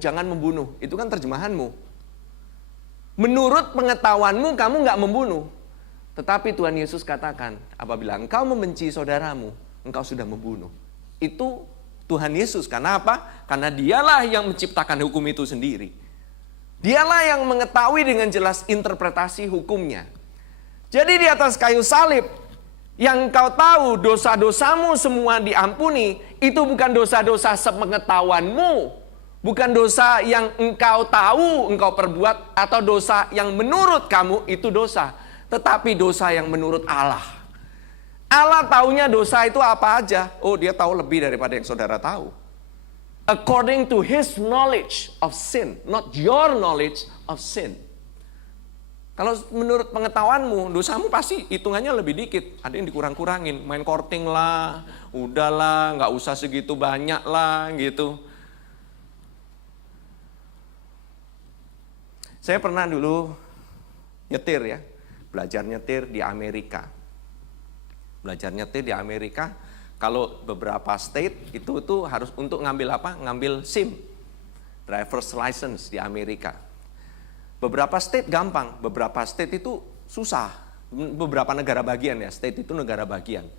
jangan membunuh. Itu kan terjemahanmu. Menurut pengetahuanmu kamu nggak membunuh. Tetapi Tuhan Yesus katakan, apabila engkau membenci saudaramu, engkau sudah membunuh. Itu Tuhan Yesus. Karena apa? Karena dialah yang menciptakan hukum itu sendiri. Dialah yang mengetahui dengan jelas interpretasi hukumnya. Jadi di atas kayu salib, yang engkau tahu dosa-dosamu semua diampuni, itu bukan dosa-dosa sepengetahuanmu. Bukan dosa yang engkau tahu engkau perbuat, atau dosa yang menurut kamu itu dosa. Tetapi dosa yang menurut Allah. Allah taunya dosa itu apa aja. Oh, dia tahu lebih daripada yang saudara tahu. According to his knowledge of sin, not your knowledge of sin. Kalau menurut pengetahuanmu, dosamu pasti hitungannya lebih dikit. Ada yang dikurang-kurangin, main korting lah, udahlah, nggak usah segitu banyak lah, gitu. Saya pernah dulu nyetir ya, belajar nyetir di Amerika. Belajar nyetir di Amerika, kalau beberapa state itu tuh harus untuk ngambil apa? Ngambil SIM, driver's license di Amerika. Beberapa state gampang, beberapa state itu susah. Beberapa negara bagian ya, state itu negara bagian.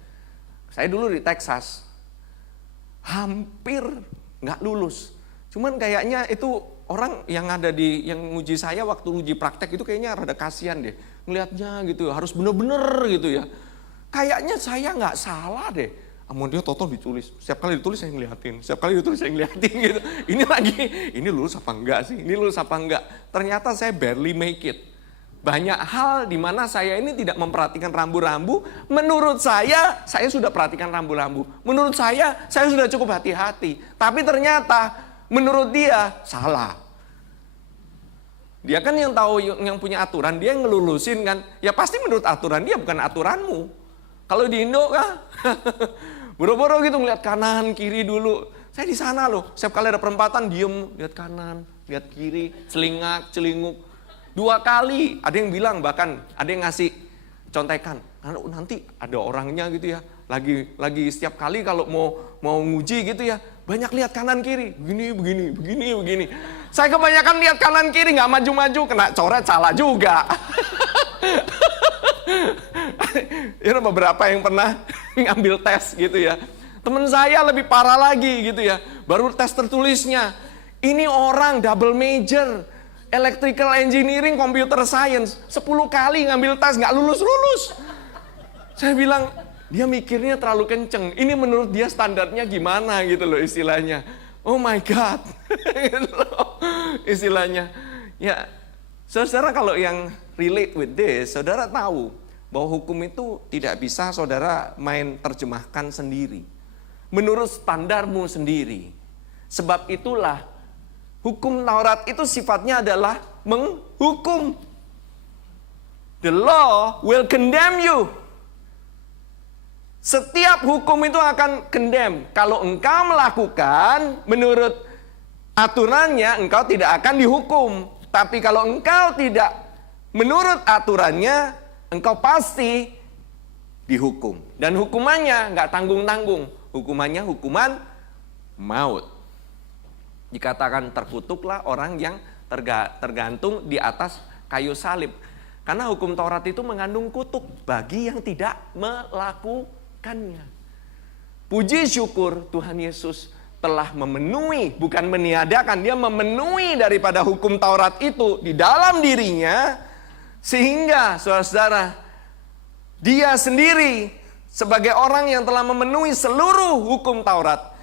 Saya dulu di Texas, hampir nggak lulus. Cuman kayaknya itu orang yang ada yang nguji saya waktu uji praktek itu kayaknya rada kasihan deh. Ngelihatnya gitu, harus bener-bener gitu ya. Kayaknya saya nggak salah deh. Amun dia total ditulis. Setiap kali ditulis saya ngeliatin. Setiap kali ditulis saya ngeliatin gitu. Ini lagi, ini lulus apa enggak sih? Ini lulus apa enggak? Ternyata saya barely make it. Banyak hal di mana saya ini tidak memperhatikan rambu-rambu. Menurut saya sudah perhatikan rambu-rambu. Menurut saya sudah cukup hati-hati. Tapi ternyata menurut dia salah. Dia kan yang tahu, yang punya aturan, dia yang ngelulusin kan. Ya pasti menurut aturan dia, bukan aturanmu. Kalau di Indo kan, boro-boro gitu ngeliat kanan kiri dulu. Saya di sana loh, setiap kali ada perempatan diem, lihat kanan, lihat kiri, celinguk. 2 kali, ada yang bilang bahkan, ada yang ngasih contekan. Nanti ada orangnya gitu ya, lagi setiap kali kalau mau nguji gitu ya, banyak lihat kanan kiri, begini. Saya kebanyakan lihat kanan kiri, nggak maju-maju, kena coret salah juga. Ini beberapa yang pernah ngambil tes gitu ya. Temen saya lebih parah lagi gitu ya. Baru tes tertulisnya, ini orang double major, electrical engineering, computer science, 10 kali ngambil tes nggak lulus. Saya bilang, dia mikirnya terlalu kenceng. Ini menurut dia standarnya gimana gitu loh istilahnya. Oh my God. Gitu loh, istilahnya. Ya, saudara kalau yang relate with this, saudara tahu bahwa hukum itu tidak bisa saudara main terjemahkan sendiri. Menurut standarmu sendiri. Sebab itulah hukum Taurat itu sifatnya adalah menghukum. The law will condemn you. Setiap hukum itu akan condemn. Kalau engkau melakukan menurut aturannya, engkau tidak akan dihukum. Tapi kalau engkau tidak menurut aturannya, engkau pasti dihukum. Dan hukumannya nggak tanggung-tanggung. Hukumannya hukuman maut. Dikatakan terkutuklah orang yang tergantung di atas kayu salib. Karena hukum Taurat itu mengandung kutuk bagi yang tidak melakukannya. Puji syukur Tuhan Yesus telah memenuhi, bukan meniadakan, dia memenuhi daripada hukum Taurat itu di dalam dirinya, sehingga saudara-saudara, dia sendiri sebagai orang yang telah memenuhi seluruh hukum Taurat,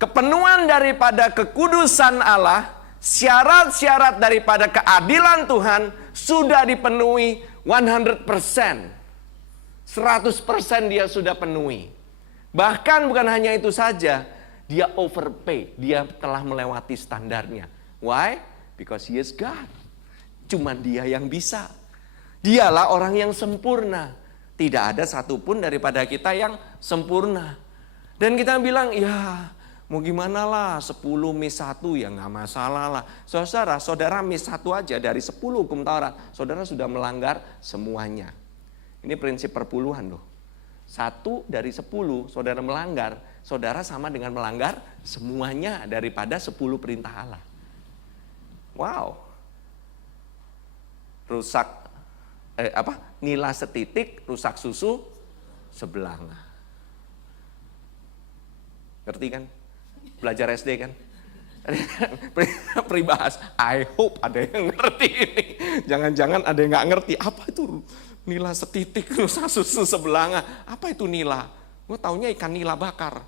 kepenuhan daripada kekudusan Allah, syarat-syarat daripada keadilan Tuhan sudah dipenuhi 100%. 100% dia sudah penuhi. Bahkan bukan hanya itu saja, dia overpay, dia telah melewati standarnya. Why? Because he is God. Cuman dia yang bisa. Dialah orang yang sempurna. Tidak ada satupun daripada kita yang sempurna. Dan kita bilang, ya mau gimana lah, 10 miss 1 ya nggak masalah lah. Saudara miss 1 aja dari 10 hukum Taurat, saudara sudah melanggar semuanya. Ini prinsip perpuluhan loh. 1 dari 10 saudara melanggar, saudara sama dengan melanggar semuanya daripada 10 perintah Allah. Wow. Rusak nila setitik, rusak susu sebelanga. Ngerti kan? Belajar SD kan? Peribahas, I hope ada yang ngerti ini. Jangan-jangan ada yang nggak ngerti. Apa itu nila setitik, rusak susu sebelanga? Apa itu nila? Gue taunya ikan nila bakar.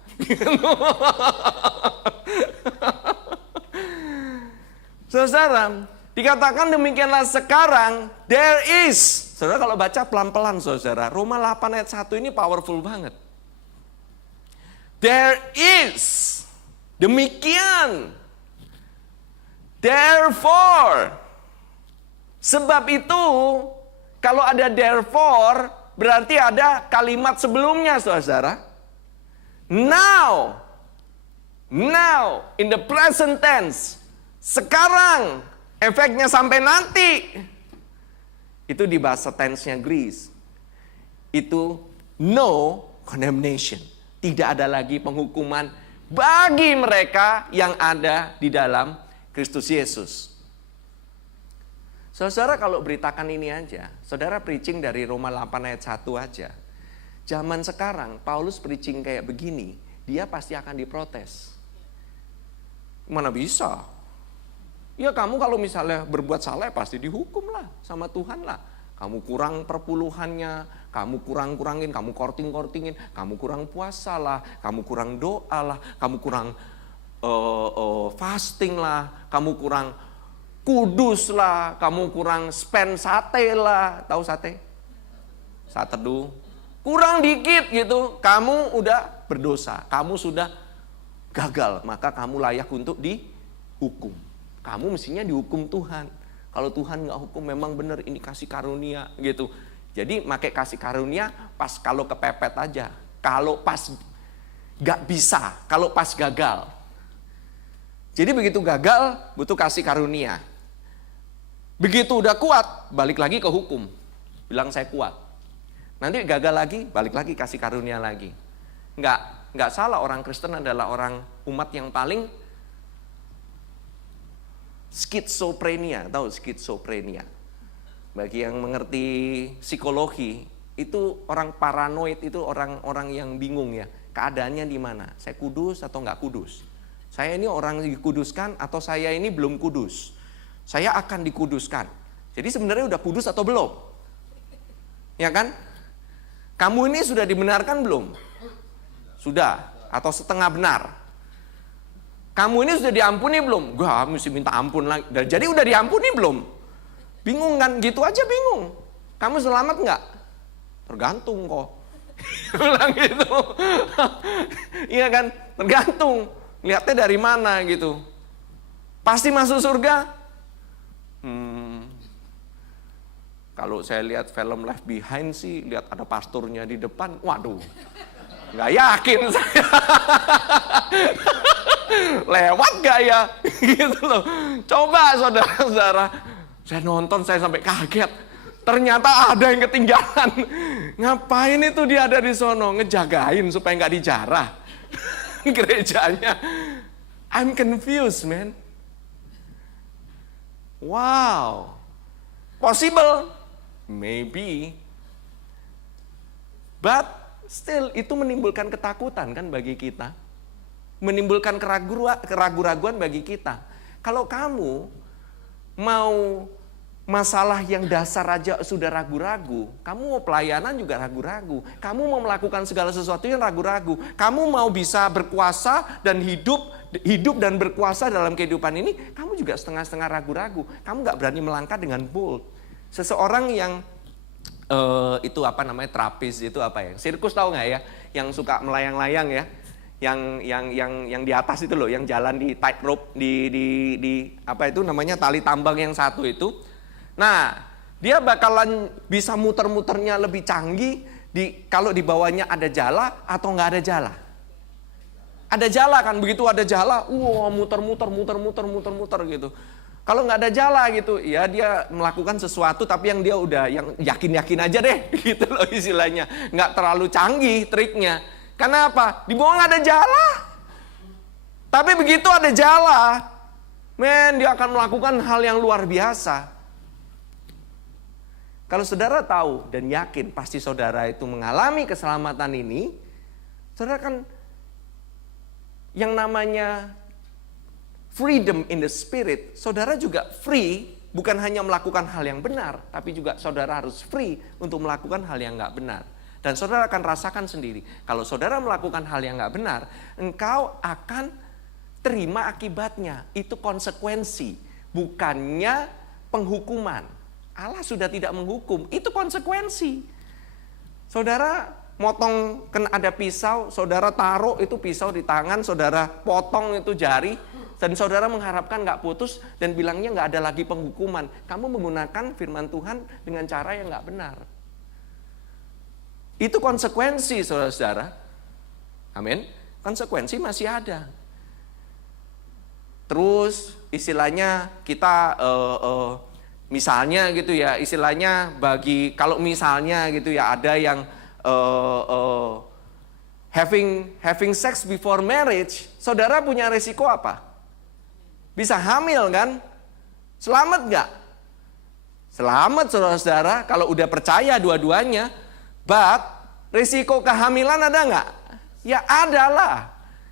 Saudara, dikatakan demikianlah sekarang, there is. Saudara kalau baca pelan-pelan saudara, Roma 8 ayat 1 ini powerful banget. There is, demikian. Therefore, sebab itu, kalau ada therefore, berarti ada kalimat sebelumnya saudara. Now, in the present tense, sekarang, efeknya sampai nanti. Itu di bahasa tense-nya Greece. Itu no condemnation. Tidak ada lagi penghukuman bagi mereka yang ada di dalam Kristus Yesus. Saudara kalau beritakan ini aja, saudara preaching dari Roma 8 ayat 1 aja. Zaman sekarang Paulus preaching kayak begini, dia pasti akan diprotes. Mana bisa? Ya kamu kalau misalnya berbuat salah pasti dihukum lah sama Tuhan lah. Kamu kurang perpuluhannya, kamu kurang-kurangin, kamu korting-kortingin, kamu kurang puasa lah, kamu kurang doa lah, kamu kurang fasting lah, kamu kurang kudus lah, kamu kurang spend sate lah. Tahu sate? Sate teduh. Kurang dikit gitu, kamu udah berdosa, kamu sudah gagal, maka kamu layak untuk dihukum. Kamu mestinya dihukum Tuhan. Kalau Tuhan nggak hukum memang benar ini kasih karunia gitu. Jadi pakai kasih karunia pas kalau kepepet aja. Kalau pas nggak bisa, kalau pas gagal. Jadi begitu gagal butuh kasih karunia. Begitu udah kuat balik lagi ke hukum. Bilang saya kuat. Nanti gagal lagi balik lagi kasih karunia lagi. Nggak salah, orang Kristen adalah orang umat yang paling skizofrenia, tahu skizofrenia? Bagi yang mengerti psikologi, itu orang paranoid, itu orang-orang yang bingung ya. Keadaannya di mana? Saya kudus atau nggak kudus? Saya ini orang dikuduskan atau saya ini belum kudus? Saya akan dikuduskan. Jadi sebenarnya udah kudus atau belum? Ya kan? Kamu ini sudah dibenarkan belum? Sudah, atau setengah benar. Kamu ini sudah diampuni belum? Gak, mesti minta ampun lagi. Jadi udah diampuni belum? Bingung kan? Gitu aja bingung. Kamu selamat nggak? Tergantung kok. Bilang gitu. Iya kan? Tergantung. Lihatnya dari mana gitu. Pasti masuk surga? Kalau saya lihat film Left Behind sih, lihat ada pastornya di depan. Waduh, nggak yakin saya. Lewat gak ya? Gitu loh. Coba saudara-saudara. Saya nonton, saya sampai kaget. Ternyata ada yang ketinggalan. Ngapain itu dia ada di sono? Ngejagain supaya gak dijarah gerejanya. I'm confused, man. Wow. Possible? Maybe. But still itu menimbulkan ketakutan kan bagi kita. Menimbulkan keraguan-raguan bagi kita. Kalau kamu mau masalah yang dasar aja sudah ragu-ragu, kamu mau pelayanan juga ragu-ragu, kamu mau melakukan segala sesuatu yang ragu-ragu, kamu mau bisa berkuasa dan hidup dan berkuasa dalam kehidupan ini, kamu juga setengah-setengah ragu-ragu, kamu gak berani melangkah dengan bold. Seseorang yang itu apa namanya, terapis itu apa ya, sirkus tahu nggak ya, yang suka melayang-layang ya, yang di atas itu loh, yang jalan di tightrope, di apa itu namanya, tali tambang yang satu itu. Nah, dia bakalan bisa muter-muternya lebih canggih kalau di bawahnya ada jala atau nggak ada jala. Ada jala kan, begitu ada jala, muter-muter gitu. Kalau nggak ada jala gitu, ya dia melakukan sesuatu tapi yang dia udah yang yakin-yakin aja deh, gitu loh istilahnya. Nggak terlalu canggih triknya. Karena apa? Di bawah nggak ada jala. Tapi begitu ada jala, Dia akan melakukan hal yang luar biasa. Kalau saudara tahu dan yakin pasti saudara itu mengalami keselamatan ini, saudara kan yang namanya freedom in the spirit, saudara juga free, bukan hanya melakukan hal yang benar, tapi juga saudara harus free untuk melakukan hal yang nggak benar. Dan saudara akan rasakan sendiri, kalau saudara melakukan hal yang nggak benar, engkau akan terima akibatnya. Itu konsekuensi, bukannya penghukuman. Allah sudah tidak menghukum, itu konsekuensi. Saudara motong, kan ada pisau, saudara taruh itu pisau di tangan, saudara potong itu jari, dan saudara mengharapkan nggak putus dan bilangnya nggak ada lagi penghukuman. Kamu menggunakan firman Tuhan dengan cara yang nggak benar. Itu konsekuensi, saudara-saudara. Amin. Konsekuensi masih ada. Terus istilahnya kita misalnya gitu ya, istilahnya kalau misalnya gitu ya ada yang having sex before marriage, saudara punya resiko apa? Bisa hamil kan? Selamat nggak? Selamat saudara-saudara kalau udah percaya dua-duanya. But risiko kehamilan ada nggak? Ya ada lah.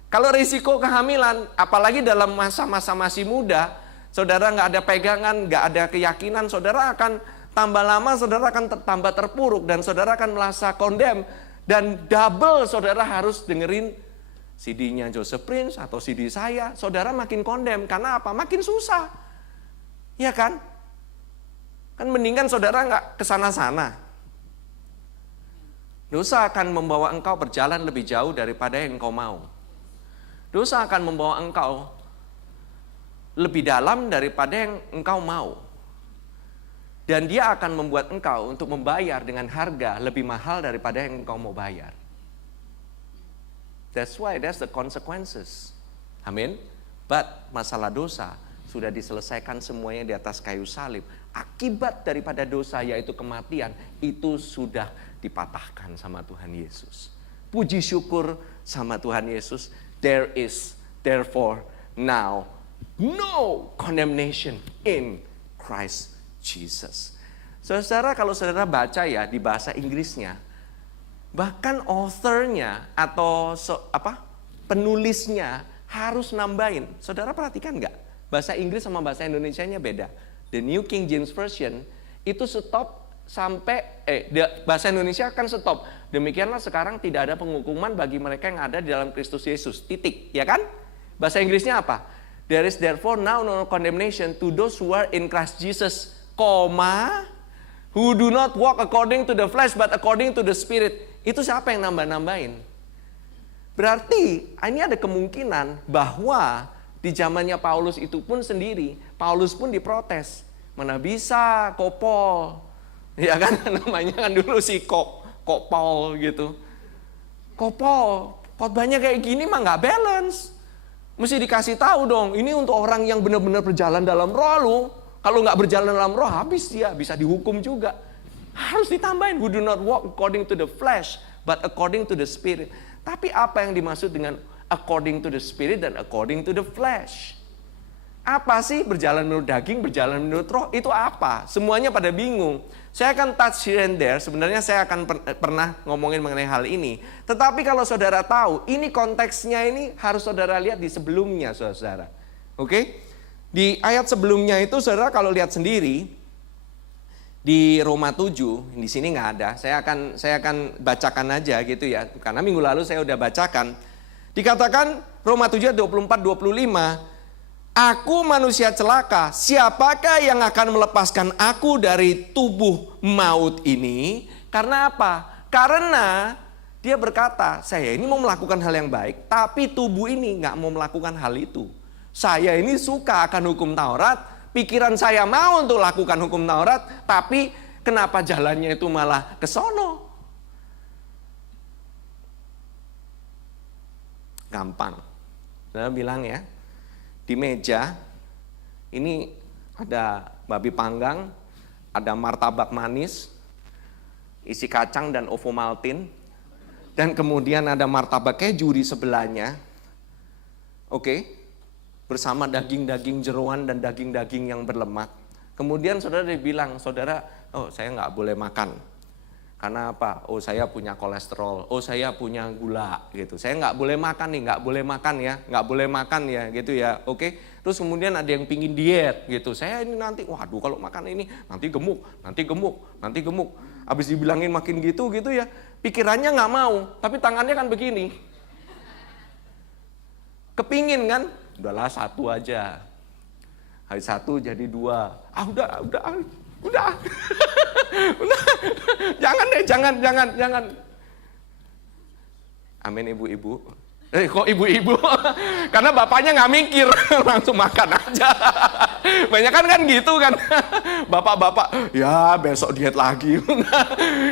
Kalau risiko kehamilan, apalagi dalam masa-masa masih muda, saudara nggak ada pegangan, nggak ada keyakinan, saudara akan tambah lama, saudara akan tambah terpuruk, dan saudara akan merasa condemn, dan double saudara harus dengerin CD-nya Joseph Prince atau CD saya, saudara makin condemn, karena apa? Makin susah, ya kan? Kan mendingan saudara nggak kesana-sana. Dosa akan membawa engkau berjalan lebih jauh daripada yang engkau mau. Dosa akan membawa engkau lebih dalam daripada yang engkau mau. Dan dia akan membuat engkau untuk membayar dengan harga lebih mahal daripada yang engkau mau bayar. That's why that's the consequences. Amin. But masalah dosa sudah diselesaikan semuanya di atas kayu salib. Akibat daripada dosa yaitu kematian itu sudah dipatahkan sama Tuhan Yesus. Puji syukur sama Tuhan Yesus. There is therefore now no condemnation in Christ Jesus. Saudara, kalau saudara baca ya di bahasa Inggrisnya, bahkan authornya atau penulisnya harus nambahin. Saudara perhatikan nggak? Bahasa Inggris sama bahasa Indonesianya beda. The New King James Version itu stop sampai bahasa Indonesia kan stop. Demikianlah sekarang tidak ada penghukuman bagi mereka yang ada di dalam Kristus Yesus. Titik, ya kan? Bahasa Inggrisnya apa? There is therefore now no condemnation to those who are in Christ Jesus, who do not walk according to the flesh but according to the Spirit. Itu siapa yang nambah-nambahin? Berarti ini ada kemungkinan bahwa di zamannya Paulus itu pun sendiri, Paulus pun diprotes. Mana bisa kok Paul? Ya kan namanya kan dulu si kok Paul gitu. Kok Paul? Khotbahnya kayak gini mah nggak balance. Mesti dikasih tahu dong, ini untuk orang yang benar-benar berjalan dalam roh lu. Kalau nggak berjalan dalam roh, habis dia bisa dihukum juga. Harus ditambahin, who do not walk according to the flesh, but according to the Spirit. Tapi apa yang dimaksud dengan according to the Spirit dan according to the flesh? Apa sih berjalan menurut daging, berjalan menurut roh? Itu apa? Semuanya pada bingung. Saya akan touch here and there, sebenarnya saya akan pernah ngomongin mengenai hal ini. Tetapi kalau saudara tahu, ini konteksnya ini harus saudara lihat di sebelumnya, saudara. Oke? Di ayat sebelumnya itu saudara kalau lihat sendiri, di Roma 7, di sini nggak ada. Saya akan bacakan aja gitu ya, karena minggu lalu saya udah bacakan. Dikatakan Roma 7 24-25, aku manusia celaka, siapakah yang akan melepaskan aku dari tubuh maut ini? Karena apa? Karena dia berkata, saya ini mau melakukan hal yang baik, tapi tubuh ini nggak mau melakukan hal itu. Saya ini suka akan hukum Taurat, pikiran saya mau untuk lakukan hukum Taurat, tapi kenapa jalannya itu malah ke sono? Gampang. Saya bilang ya, di meja ini ada babi panggang, ada martabak manis, isi kacang dan ovomaltine, dan kemudian ada martabak keju di sebelahnya. Oke. bersama daging-daging jeroan dan daging-daging yang berlemak. Kemudian saudara dibilang, saudara, oh saya nggak boleh makan. Karena apa? Oh saya punya kolesterol, oh saya punya gula gitu. Saya nggak boleh makan nih, nggak boleh makan ya, nggak boleh makan ya gitu ya. Oke. Terus kemudian ada yang pingin diet gitu. Saya ini nanti, waduh kalau makan ini nanti gemuk, nanti gemuk, nanti gemuk. Habis dibilangin makin gitu ya. Pikirannya nggak mau, tapi tangannya kan begini. Kepingin kan? Udahlah satu aja. Hari satu jadi dua. Udah. Udah. Jangan deh, jangan. Amin ibu-ibu. Kok ibu-ibu? Karena bapaknya nggak mikir, langsung makan aja. Banyak kan gitu kan. Bapak-bapak, ya besok diet lagi.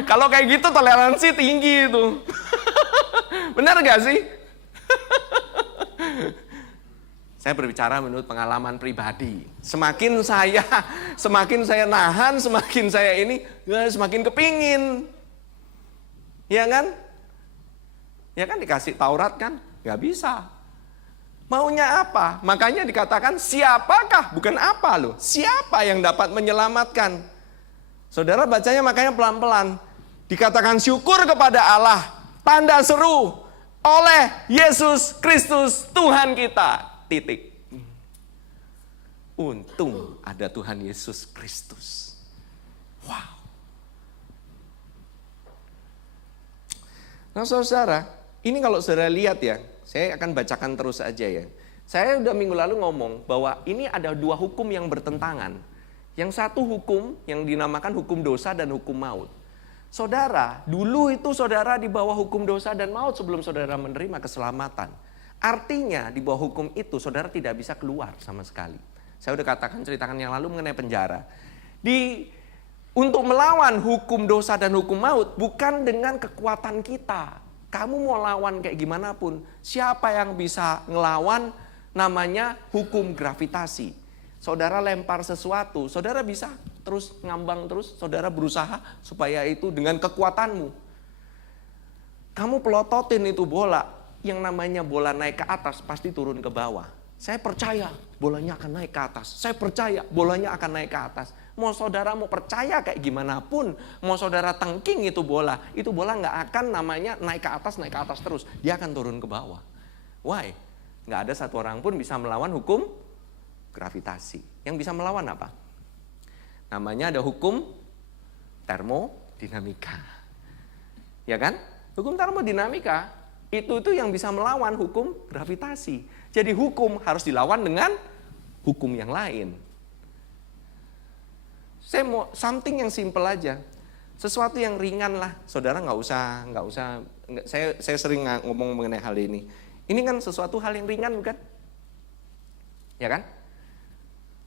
Kalau kayak gitu toleransi tinggi itu. Benar gak sih? Saya berbicara menurut pengalaman pribadi. Semakin saya nahan, semakin saya ini, semakin kepingin. Ya kan? Ya kan dikasih Taurat kan? Gak bisa. Maunya apa? Makanya dikatakan siapakah? Bukan apa loh. Siapa yang dapat menyelamatkan? Saudara bacanya makanya pelan-pelan. Dikatakan syukur kepada Allah. Tanda seru oleh Yesus Kristus Tuhan kita. Titik. Untung ada Tuhan Yesus Kristus. Wow. Nah saudara, ini kalau saudara lihat ya, saya akan bacakan terus aja ya. Saya udah minggu lalu ngomong bahwa ini ada dua hukum yang bertentangan. Yang satu hukum yang dinamakan hukum dosa dan hukum maut. Saudara, dulu itu saudara di bawah hukum dosa dan maut sebelum saudara menerima keselamatan. Artinya di bawah hukum itu saudara tidak bisa keluar sama sekali. Saya udah ceritakan yang lalu mengenai penjara. Untuk melawan hukum dosa dan hukum maut bukan dengan kekuatan kita. Kamu mau lawan kayak gimana pun, siapa yang bisa ngelawan namanya hukum gravitasi. Saudara lempar sesuatu, saudara bisa terus ngambang terus, saudara berusaha supaya itu dengan kekuatanmu. Kamu pelototin itu bola, yang namanya bola naik ke atas pasti turun ke bawah. Saya percaya bolanya akan naik ke atas. Saya percaya bolanya akan naik ke atas. Mau saudara mau percaya kayak gimana pun, mau saudara tengking itu bola nggak akan namanya naik ke atas terus. Dia akan turun ke bawah. Why? Nggak ada satu orang pun bisa melawan hukum gravitasi. Yang bisa melawan apa? Namanya ada hukum termodinamika. Ya kan? Hukum termodinamika. Itu yang bisa melawan hukum gravitasi. Jadi hukum harus dilawan dengan hukum yang lain. Saya mau something yang simple aja. Sesuatu yang ringan lah. Saudara nggak usah. Saya sering ngomong mengenai hal ini. Ini kan sesuatu hal yang ringan bukan? Ya kan?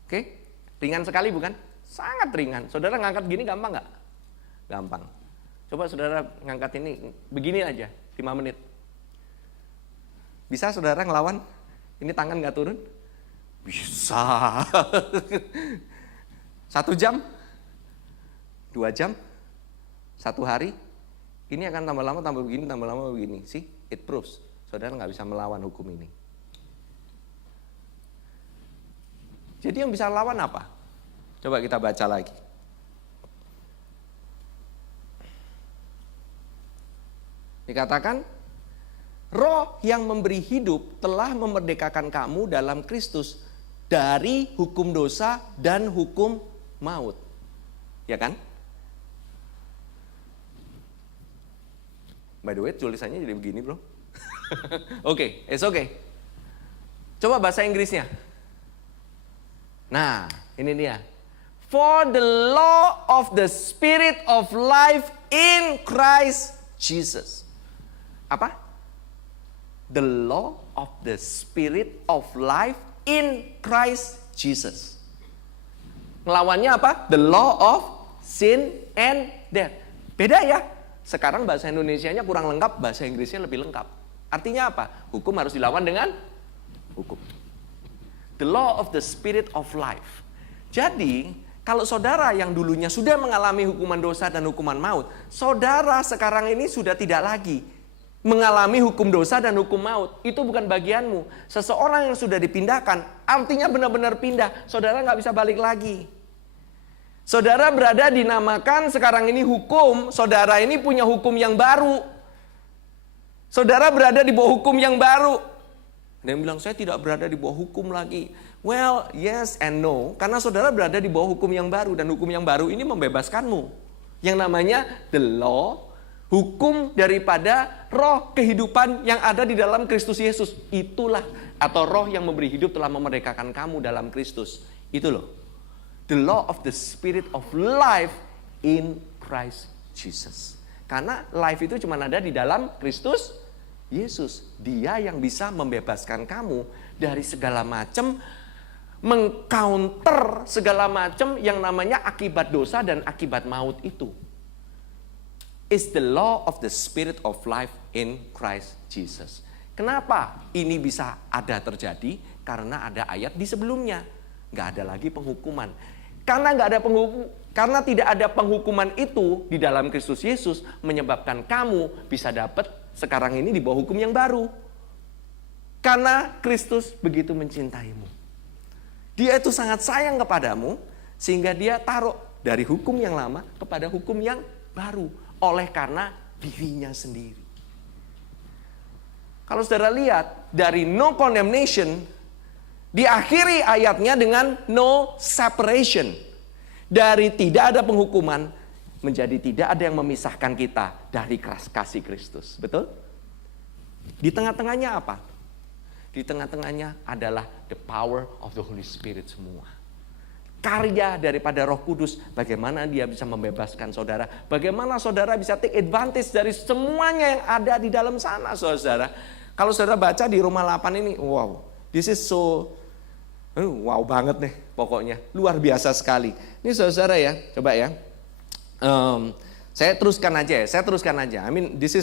Oke? Ringan sekali bukan? Sangat ringan. Saudara ngangkat gini gampang nggak? Gampang. Coba saudara ngangkat ini begini aja 5 menit. Bisa saudara ngelawan? Ini tangan gak turun? Bisa. 1 jam? 2 jam? 1 hari? Ini akan tambah lama, tambah lama begini. See, it proves. Saudara gak bisa melawan hukum ini. Jadi yang bisa lawan apa? Coba kita baca lagi. Dikatakan, Roh yang memberi hidup telah memerdekakan kamu dalam Kristus dari hukum dosa dan hukum maut. Ya kan? By the way, tulisannya jadi begini, bro. Oke, it's okay. Coba bahasa Inggrisnya. Nah, ini dia. For the law of the Spirit of life in Christ Jesus. Apa? The law of the Spirit of life in Christ Jesus. Ngelawannya apa? The law of sin and death. Beda ya. Sekarang bahasa Indonesianya kurang lengkap, bahasa Inggrisnya lebih lengkap. Artinya apa? Hukum harus dilawan dengan hukum. The law of the Spirit of life. Jadi, kalau saudara yang dulunya sudah mengalami hukuman dosa dan hukuman maut, saudara sekarang ini sudah tidak lagi mengalami hukum dosa dan hukum maut. Itu bukan bagianmu. Seseorang yang sudah dipindahkan, artinya benar-benar pindah. Saudara nggak bisa balik lagi. Saudara berada dinamakan sekarang ini hukum. Saudara ini punya hukum yang baru. Saudara berada di bawah hukum yang baru. Dia bilang, saya tidak berada di bawah hukum lagi. Well, yes and no. Karena saudara berada di bawah hukum yang baru. Dan hukum yang baru ini membebaskanmu. Yang namanya the law. Hukum daripada roh kehidupan yang ada di dalam Kristus Yesus. Itulah, atau roh yang memberi hidup telah memerdekakan kamu dalam Kristus. Itu loh. The law of the spirit of life in Christ Jesus. Karena life itu cuma ada di dalam Kristus Yesus. Dia yang bisa membebaskan kamu dari segala macam, mengcounter segala macam yang namanya akibat dosa dan akibat maut itu. Is the law of the spirit of life in Christ Jesus. Kenapa ini bisa ada terjadi? Karena ada ayat di sebelumnya. Nggak ada lagi penghukuman. Karena tidak ada penghukuman itu di dalam Kristus Yesus, menyebabkan kamu bisa dapat sekarang ini di bawah hukum yang baru. Karena Kristus begitu mencintaimu. Dia itu sangat sayang kepadamu, sehingga dia taruh dari hukum yang lama kepada hukum yang baru. Oleh karena dirinya sendiri. Kalau saudara lihat dari no condemnation, diakhiri ayatnya dengan no separation. Dari tidak ada penghukuman menjadi tidak ada yang memisahkan kita dari kasih Kristus. Betul? Di tengah-tengahnya apa? Di tengah-tengahnya adalah the power of the Holy Spirit semua. Karya daripada Roh Kudus, bagaimana dia bisa membebaskan saudara, bagaimana saudara bisa take advantage dari semuanya yang ada di dalam sana, saudara. Kalau saudara baca di Roma 8 ini, wow, this is so, wow banget nih pokoknya, luar biasa sekali. Ini saudara ya, coba ya, saya teruskan aja. I mean, this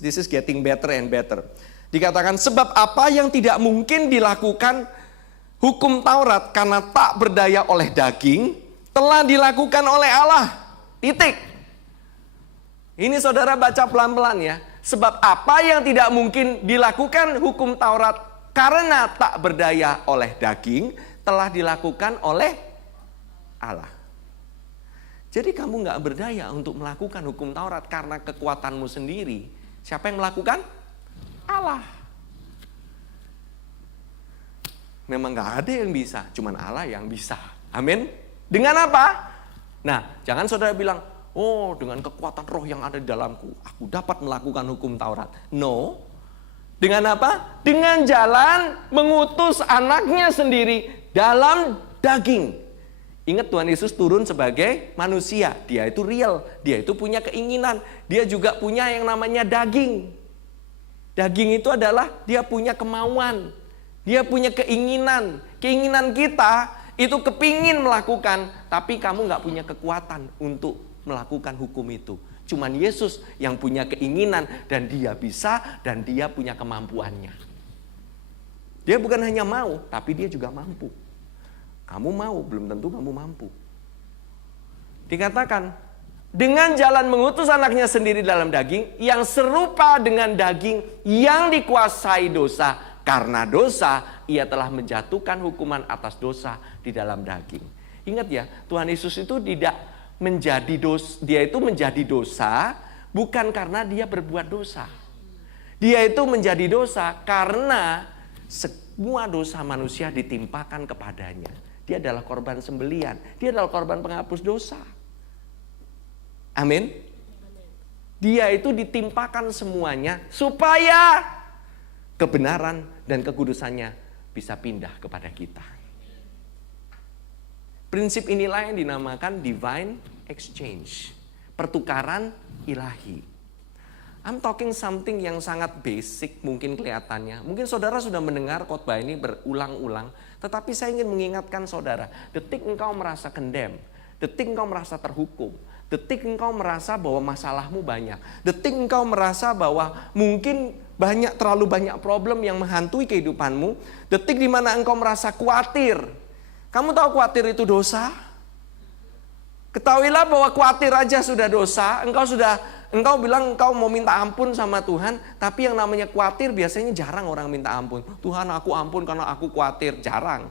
is getting better and better. Dikatakan sebab apa yang tidak mungkin dilakukan hukum Taurat karena tak berdaya oleh daging telah dilakukan oleh Allah. Titik. Ini saudara baca pelan-pelan ya. Sebab apa yang tidak mungkin dilakukan hukum Taurat karena tak berdaya oleh daging telah dilakukan oleh Allah. Jadi kamu gak berdaya untuk melakukan hukum Taurat karena kekuatanmu sendiri. Siapa yang melakukan? Allah. Memang gak ada yang bisa, cuman Allah yang bisa. Amin. Dengan apa? Nah, jangan saudara bilang, oh dengan kekuatan roh yang ada di dalamku, aku dapat melakukan hukum Taurat. No. Dengan apa? Dengan jalan mengutus anaknya sendiri dalam daging. Ingat Tuhan Yesus turun sebagai manusia. Dia itu real, dia itu punya keinginan. Dia juga punya yang namanya daging. Daging itu adalah dia punya kemauan. Dia punya keinginan. Keinginan kita itu kepingin melakukan, tapi kamu gak punya kekuatan untuk melakukan hukum itu. Cuman Yesus yang punya keinginan dan dia bisa dan dia punya kemampuannya. Dia bukan hanya mau, tapi dia juga mampu. Kamu mau, belum tentu kamu mampu. Dikatakan, dengan jalan mengutus anaknya sendiri dalam daging, yang serupa dengan daging yang dikuasai dosa. Karena dosa, ia telah menjatuhkan hukuman atas dosa di dalam daging. Ingat ya, Tuhan Yesus itu tidak menjadi dosa, dia itu menjadi dosa bukan karena dia berbuat dosa. Dia itu menjadi dosa karena semua dosa manusia ditimpakan kepadanya. Dia adalah korban sembelian, dia adalah korban penghapus dosa. Amin. Dia itu ditimpakan semuanya supaya kebenaran dan kekudusannya bisa pindah kepada kita. Prinsip inilah yang dinamakan divine exchange. Pertukaran ilahi. I'm talking something yang sangat basic mungkin kelihatannya. Mungkin saudara sudah mendengar khotbah ini berulang-ulang. Tetapi saya ingin mengingatkan saudara. Detik engkau merasa condemn. Detik engkau merasa terhukum. Detik engkau merasa bahwa masalahmu banyak. Detik engkau merasa bahwa mungkin terlalu banyak problem yang menghantui kehidupanmu. Detik di mana engkau merasa khawatir. Kamu tahu khawatir itu dosa? Ketahuilah bahwa khawatir aja sudah dosa. Engkau sudah Engkau bilang engkau mau minta ampun sama Tuhan, tapi yang namanya khawatir biasanya jarang orang minta ampun. Tuhan aku ampun karena aku khawatir, jarang.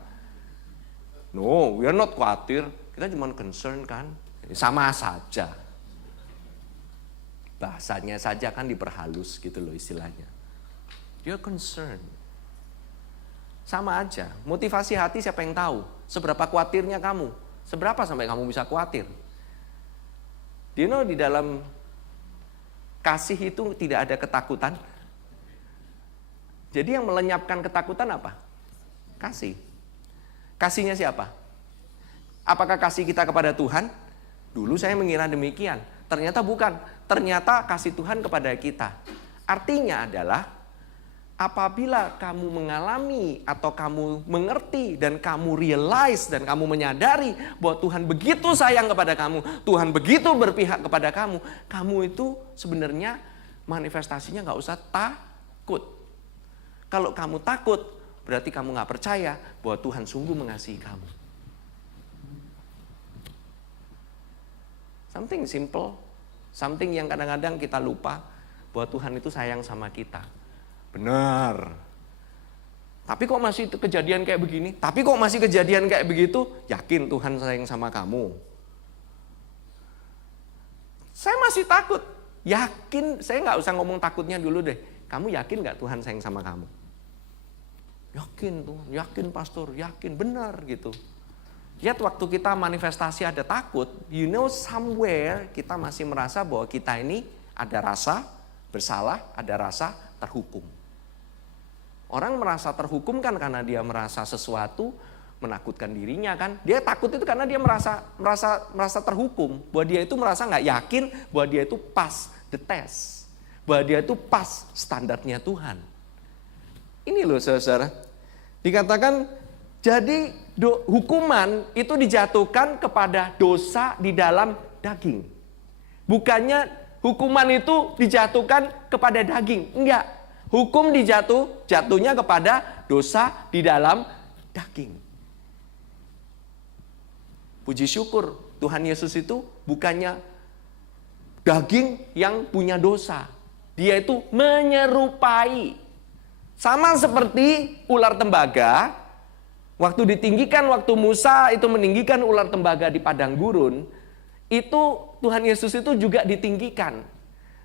No, we are not khawatir, kita cuma concern kan. Sama saja. Bahasanya saja kan diperhalus gitu loh istilahnya. You're concerned. Sama aja, motivasi hati siapa yang tahu? Seberapa khawatirnya kamu? Seberapa sampai kamu bisa khawatir? Do you know di dalam kasih itu tidak ada ketakutan. Jadi yang melenyapkan ketakutan apa? Kasih. Kasihnya siapa? Apakah kasih kita kepada Tuhan? Dulu saya mengira demikian. Ternyata bukan. Ternyata kasih Tuhan kepada kita. Artinya adalah apabila kamu mengalami atau kamu mengerti dan kamu realize dan kamu menyadari bahwa Tuhan begitu sayang kepada kamu, Tuhan begitu berpihak kepada kamu, kamu itu sebenarnya manifestasinya nggak usah takut. Kalau kamu takut, berarti kamu nggak percaya bahwa Tuhan sungguh mengasihi kamu. Something simple, something yang kadang-kadang kita lupa bahwa Tuhan itu sayang sama kita. Benar. Tapi kok masih kejadian kayak begini? Tapi kok masih kejadian kayak begitu? Yakin Tuhan sayang sama kamu? Saya masih takut. Yakin, saya nggak usah ngomong takutnya dulu deh. Kamu yakin nggak Tuhan sayang sama kamu? Yakin Tuhan, yakin pastor, yakin, benar gitu. Lihat waktu kita manifestasi ada takut, you know somewhere kita masih merasa bahwa kita ini ada rasa bersalah, ada rasa terhukum. Orang merasa terhukum kan karena dia merasa sesuatu menakutkan dirinya kan. Dia takut itu karena dia merasa terhukum. Bahwa dia itu merasa nggak yakin bahwa dia itu pas the test. Bahwa dia itu pas standarnya Tuhan. Ini loh saudara. Dikatakan jadi hukuman itu dijatuhkan kepada dosa di dalam daging. Bukannya hukuman itu dijatuhkan kepada daging. Enggak. Hukum jatuhnya kepada dosa di dalam daging. Puji syukur Tuhan Yesus itu bukannya daging yang punya dosa. Dia itu menyerupai. Sama seperti ular tembaga. Waktu ditinggikan, waktu Musa itu meninggikan ular tembaga di padang gurun. Itu Tuhan Yesus itu juga ditinggikan.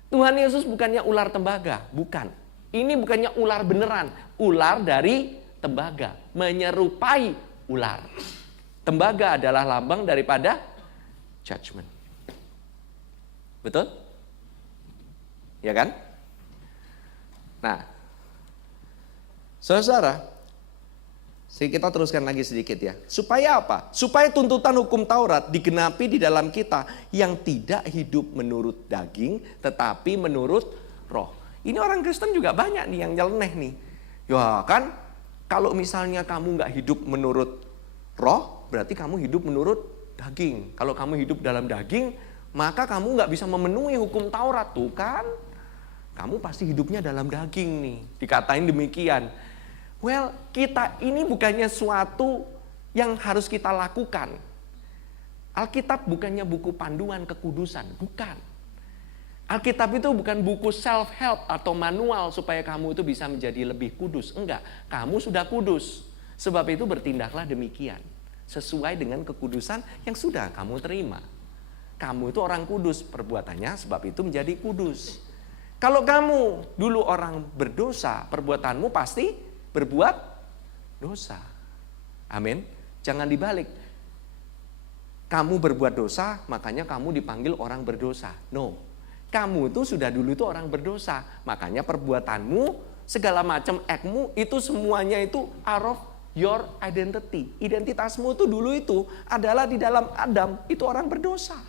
Tuhan Yesus bukannya ular tembaga, bukan. Ini bukannya ular beneran, ular dari tembaga, menyerupai ular. Tembaga adalah lambang daripada judgment. Betul? Ya kan? Nah, saudara, kita teruskan lagi sedikit ya. Supaya apa? Supaya tuntutan hukum Taurat digenapi di dalam kita yang tidak hidup menurut daging, tetapi menurut roh. Ini orang Kristen juga banyak nih yang nyeleneh nih. Ya kan, kalau misalnya kamu nggak hidup menurut roh, berarti kamu hidup menurut daging. Kalau kamu hidup dalam daging, maka kamu nggak bisa memenuhi hukum Taurat tuh kan. Kamu pasti hidupnya dalam daging nih. Dikatain demikian. Well, kita ini bukannya suatu yang harus kita lakukan. Alkitab bukannya buku panduan kekudusan, bukan. Alkitab itu bukan buku self-help atau manual supaya kamu itu bisa menjadi lebih kudus. Enggak, kamu sudah kudus. Sebab itu bertindaklah demikian. Sesuai dengan kekudusan yang sudah kamu terima. Kamu itu orang kudus, perbuatannya sebab itu menjadi kudus. Kalau kamu dulu orang berdosa, perbuatanmu pasti berbuat dosa. Amin. Jangan dibalik. Kamu berbuat dosa, makanya kamu dipanggil orang berdosa. No. Kamu itu sudah dulu itu orang berdosa. Makanya perbuatanmu, segala macam act-mu itu semuanya itu out of your identity. Identitasmu itu dulu itu adalah di dalam Adam, itu orang berdosa.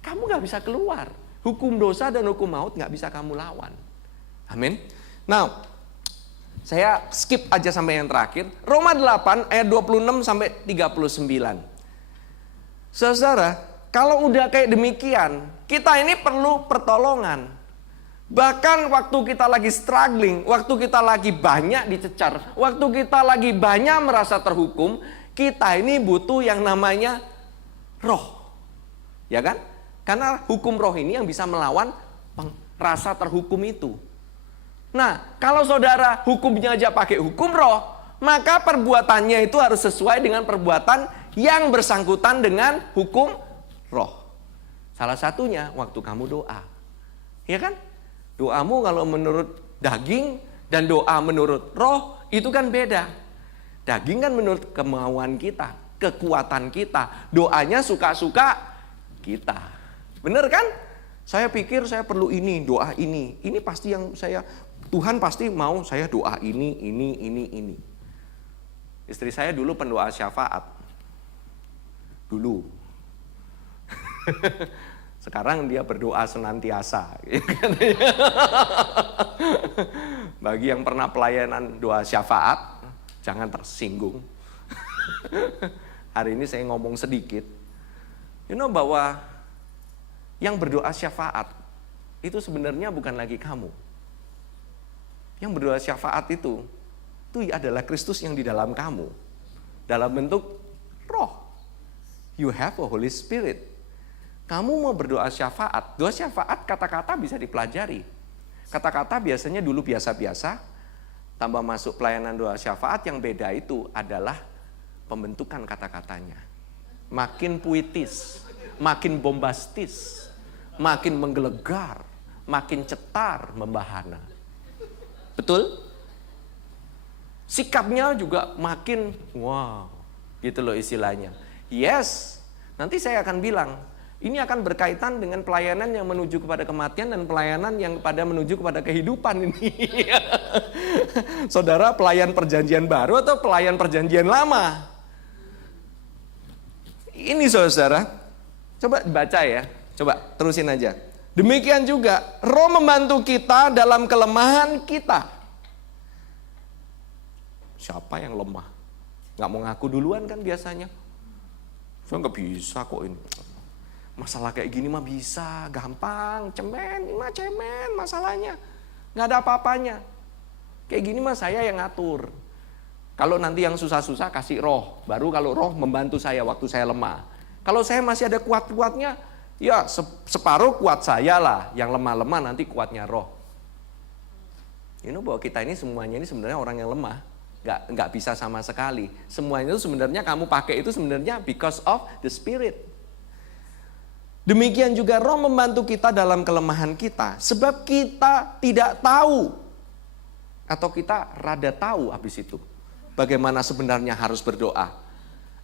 Kamu gak bisa keluar. Hukum dosa dan hukum maut gak bisa kamu lawan. Amin. Now, saya skip aja sampai yang terakhir. Roma 8 ayat 26 sampai 39. Saudara, kalau udah kayak demikian, kita ini perlu pertolongan. Bahkan waktu kita lagi struggling, waktu kita lagi banyak dicecar, waktu kita lagi banyak merasa terhukum, kita ini butuh yang namanya roh. Ya kan? Karena hukum roh ini yang bisa melawan rasa terhukum itu. Nah, kalau saudara hukumnya aja pakai hukum roh, maka perbuatannya itu harus sesuai dengan perbuatan yang bersangkutan dengan hukum roh. Salah satunya waktu kamu doa. Ya kan? Doamu kalau menurut daging dan doa menurut roh itu kan beda. Daging kan menurut kemauan kita, kekuatan kita. Doanya suka-suka kita. Bener kan? Saya pikir saya perlu ini, doa ini. Ini pasti yang Tuhan pasti mau saya doa ini. Istri saya dulu pendoa syafaat. Dulu. Sekarang dia berdoa senantiasa. Bagi yang pernah pelayanan doa syafaat, jangan tersinggung. Hari ini saya ngomong sedikit. Bahwa yang berdoa syafaat itu sebenarnya bukan lagi kamu. Yang berdoa syafaat itu adalah Kristus yang di dalam kamu. Dalam bentuk roh. You have a Holy Spirit. Kamu mau berdoa syafaat. Doa syafaat kata-kata bisa dipelajari. Kata-kata biasanya dulu biasa-biasa. Tambah masuk pelayanan doa syafaat, yang beda itu adalah pembentukan kata-katanya. Makin puitis, makin bombastis, makin menggelegar, makin cetar membahana. Betul? Sikapnya juga makin wow, gitu loh istilahnya. Yes, nanti saya akan bilang, ini akan berkaitan dengan pelayanan yang menuju kepada kematian dan pelayanan yang pada menuju kepada kehidupan ini. Saudara pelayan perjanjian baru atau pelayan perjanjian lama? Ini saudara, coba baca ya, coba terusin aja. Demikian juga roh membantu kita dalam kelemahan kita. Siapa yang lemah? Gak mau ngaku duluan kan biasanya. Saya gak bisa kok ini. Masalah kayak gini mah bisa, gampang, cemen masalahnya. Gak ada apa-apanya. Kayak gini mah saya yang ngatur. Kalau nanti yang susah-susah kasih roh. Baru kalau roh membantu saya waktu saya lemah. Kalau saya masih ada kuat-kuatnya, ya separuh kuat saya lah, yang lemah-lemah nanti kuatnya roh. Bahwa kita ini semuanya ini sebenarnya orang yang lemah, nggak bisa sama sekali. Semuanya itu sebenarnya kamu pakai itu sebenarnya because of the Spirit. Demikian juga roh membantu kita dalam kelemahan kita, sebab kita tidak tahu atau kita rada tahu habis itu bagaimana sebenarnya harus berdoa.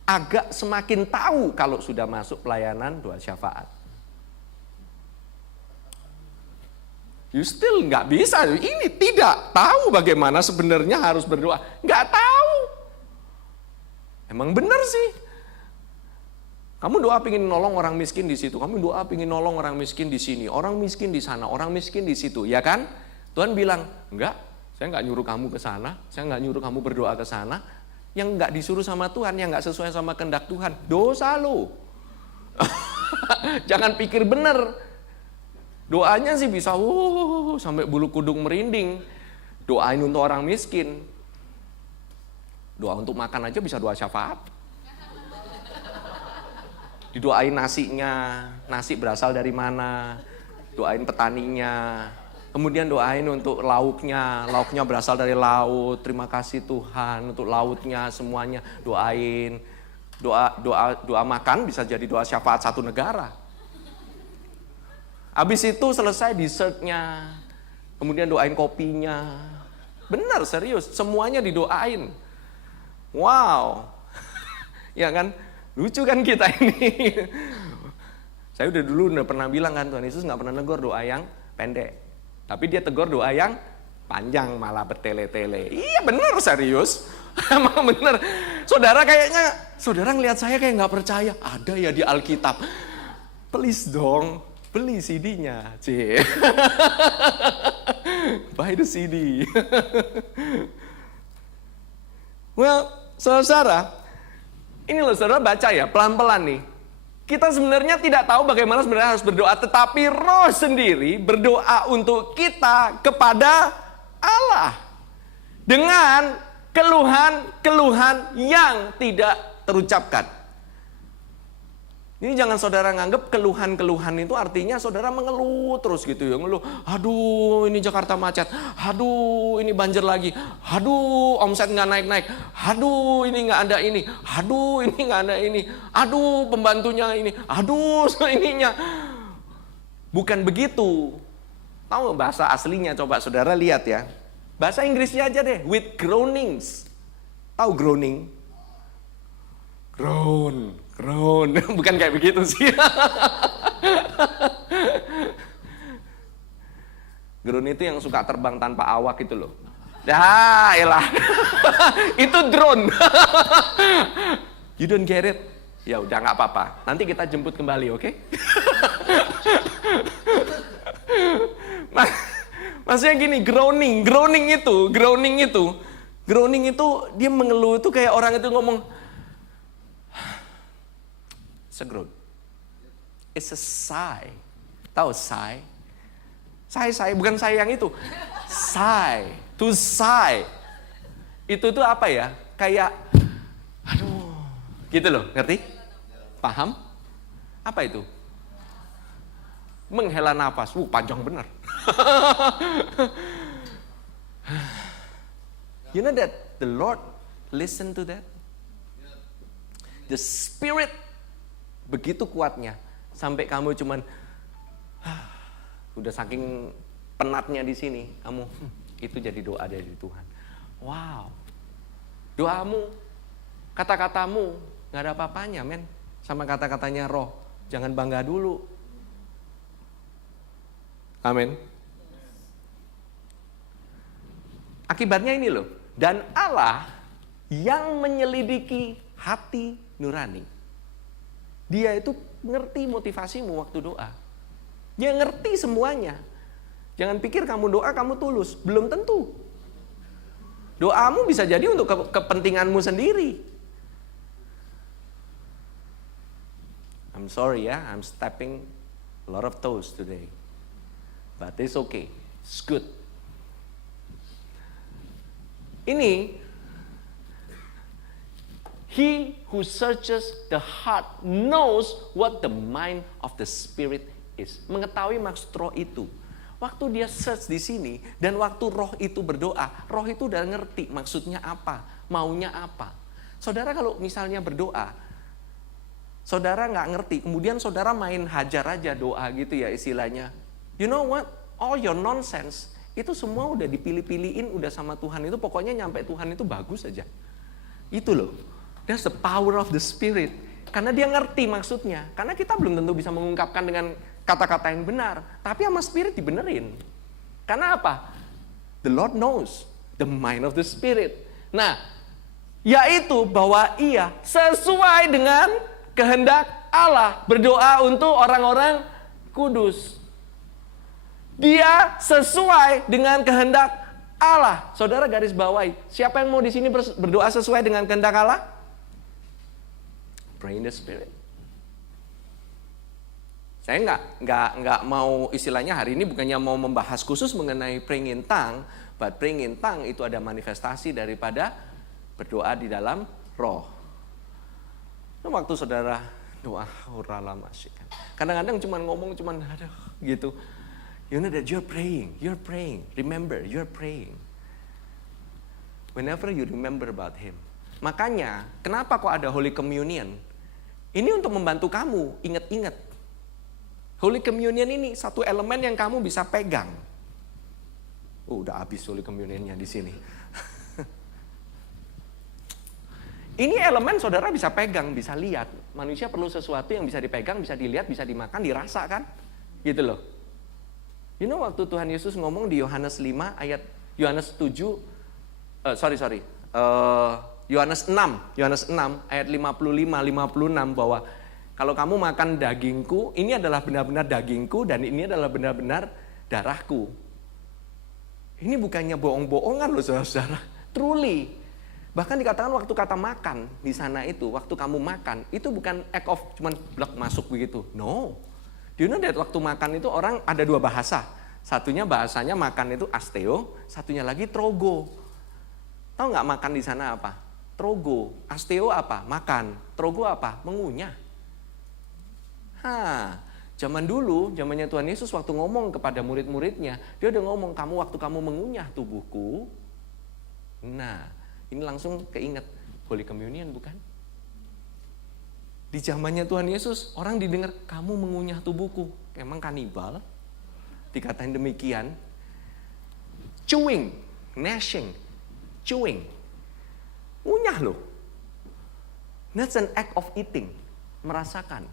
Agak semakin tahu kalau sudah masuk pelayanan doa syafaat. You still nggak bisa, ini tidak tahu bagaimana sebenarnya harus berdoa. Nggak tahu. Emang benar sih. Kamu doa pingin nolong orang miskin di situ, kamu doa pingin nolong orang miskin di sini, orang miskin di sana, orang miskin di situ, ya kan? Tuhan bilang, enggak, saya nggak nyuruh kamu ke sana, saya nggak nyuruh kamu berdoa ke sana. Yang nggak disuruh sama Tuhan, yang nggak sesuai sama kehendak Tuhan, dosa lo. Jangan pikir benar. Doanya sih bisa sampai bulu kudung merinding. Doain untuk orang miskin. Doa untuk makan aja bisa doa syafaat. Didoain nasinya, nasi berasal dari mana, doain petaninya. Kemudian doain untuk lauknya berasal dari laut. Terima kasih Tuhan untuk lautnya semuanya doain. Doa makan bisa jadi doa syafaat satu negara. Habis itu selesai dessertnya, kemudian doain kopinya. Benar serius, semuanya didoain. Wow, ya kan? Lucu kan kita ini. Saya udah pernah bilang kan, Tuhan Yesus nggak pernah negur doa yang pendek. Tapi dia tegur doa yang panjang malah bertele-tele. Iya benar serius. Emang benar. Saudara ngelihat saya kayak nggak percaya. Ada ya di Alkitab. Please dong, beli CD-nya. Buy the CD. Well, saudara, ini loh saudara baca ya pelan-pelan nih. Kita sebenarnya tidak tahu bagaimana sebenarnya harus berdoa, tetapi Roh sendiri berdoa untuk kita kepada Allah dengan keluhan-keluhan yang tidak terucapkan. Ini jangan saudara nganggap keluhan-keluhan itu artinya saudara mengeluh terus gitu ya. Ngeluh, aduh ini Jakarta macet, aduh ini banjir lagi, aduh omset nggak naik-naik, aduh ini nggak ada ini, aduh ini nggak ada ini, aduh pembantunya ini, aduh ininya. Bukan begitu. Tahu bahasa aslinya, coba saudara lihat ya. Bahasa Inggrisnya aja deh, with groanings. Tahu groaning? Groan. Bukan kayak begitu sih. Groan itu yang suka terbang tanpa awak itu loh. Dah, elah. Itu drone. You don't get it? Ya udah nggak apa-apa. Nanti kita jemput kembali, oke? Maksudnya gini, groaning itu dia mengeluh itu kayak orang itu ngomong, it's a groan. It's a sigh. Tahu sigh? Sigh, bukan sigh yang itu. Sigh, to sigh. Itu tuh apa ya? Kayak, aduh, gitu loh, ngerti? Paham? Apa itu? Menghela nafas. Panjang benar. You know that the Lord listen to that? The Spirit begitu kuatnya sampai kamu cuman udah saking penatnya di sini, kamu itu jadi doa dari Tuhan. Wow. Doamu, kata-katamu nggak ada apa-apanya, men. Sama kata-katanya Roh. Jangan bangga dulu. Amin. Akibatnya ini loh. Dan Allah yang menyelidiki hati nurani. Dia itu ngerti motivasimu waktu doa. Dia ngerti semuanya. Jangan pikir kamu doa kamu tulus. Belum tentu. Doamu bisa jadi untuk kepentinganmu sendiri. I'm sorry ya, I'm stepping a lot of toes today. But it's okay. It's good. Ini He who searches the heart knows what the mind of the Spirit is. Mengetahui maksud roh itu. Waktu dia search di sini dan waktu roh itu berdoa, roh itu udah ngerti maksudnya apa, maunya apa. Saudara kalau misalnya berdoa, saudara nggak ngerti, kemudian saudara main hajar aja doa gitu ya istilahnya. You know what? All your nonsense itu semua udah dipilih-pilihin udah sama Tuhan itu, pokoknya nyampe Tuhan itu bagus aja. Itu loh. That's the power of the Spirit. Karena dia ngerti maksudnya. Karena kita belum tentu bisa mengungkapkan dengan kata-kata yang benar. Tapi sama Spirit dibenerin. Karena apa? The Lord knows the mind of the Spirit. Nah, yaitu bahwa ia sesuai dengan kehendak Allah. Berdoa untuk orang-orang kudus. Dia sesuai dengan kehendak Allah. Saudara garis bawahi. Siapa yang mau di sini berdoa sesuai dengan kehendak Allah? Pray in the Spirit. Saya nggak mau istilahnya hari ini bukannya mau membahas khusus mengenai praying in tongue, but praying in tongue itu ada manifestasi daripada berdoa di dalam roh. Waktu saudara doa lama sih kan. Kadang-kadang cuma ngomong aduh gitu. You know that you're praying. Remember, you're praying. Whenever you remember about Him. Makanya, kenapa kok ada Holy Communion? Ini untuk membantu kamu ingat-ingat. Holy Communion ini satu elemen yang kamu bisa pegang. Udah habis Holy Communionnya di sini. Ini elemen saudara bisa pegang, bisa lihat. Manusia perlu sesuatu yang bisa dipegang, bisa dilihat, bisa dimakan, dirasa kan? Gitu loh. You know waktu Tuhan Yesus ngomong di Yohanes 5 ayat Yohanes 7 Yohanes 6 ayat 55-56 bahwa kalau kamu makan dagingku, ini adalah benar-benar dagingku dan ini adalah benar-benar darahku. Ini bukannya bohong-bohongan loh saudara-saudara. Truly. Bahkan dikatakan waktu kata makan di sana itu, waktu kamu makan, itu bukan act of cuman blok masuk begitu. No. Do you know that waktu makan itu orang ada dua bahasa. Satunya bahasanya makan itu asteo, satunya lagi trogo. Tahu nggak makan di sana apa? Trogo. Asteo apa? Makan. Trogo apa? Mengunyah. Zaman dulu, zamannya Tuhan Yesus waktu ngomong kepada murid-muridnya, dia udah ngomong, waktu kamu mengunyah tubuhku. Nah, ini langsung keinget Holy Communion bukan? Di zamannya Tuhan Yesus, orang didengar, kamu mengunyah tubuhku. Emang kanibal? Dikatain demikian. Chewing, gnashing, chewing. Ngunyah loh. That's an act of eating. Merasakan.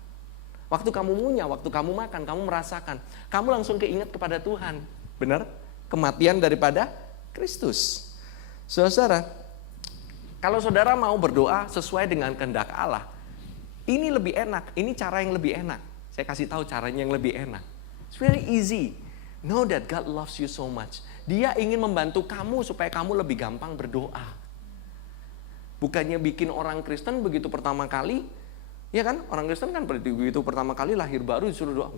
Waktu kamu ngunyah, waktu kamu makan, kamu merasakan. Kamu langsung keinget kepada Tuhan. Benar? Kematian daripada Kristus. Saudara, kalau saudara mau berdoa sesuai dengan kehendak Allah, ini lebih enak, ini cara yang lebih enak. Saya kasih tahu caranya yang lebih enak. It's very easy. Know that God loves you so much. Dia ingin membantu kamu supaya kamu lebih gampang berdoa. Bukannya bikin orang Kristen begitu pertama kali, ya kan? Orang Kristen kan begitu pertama kali lahir baru disuruh doa.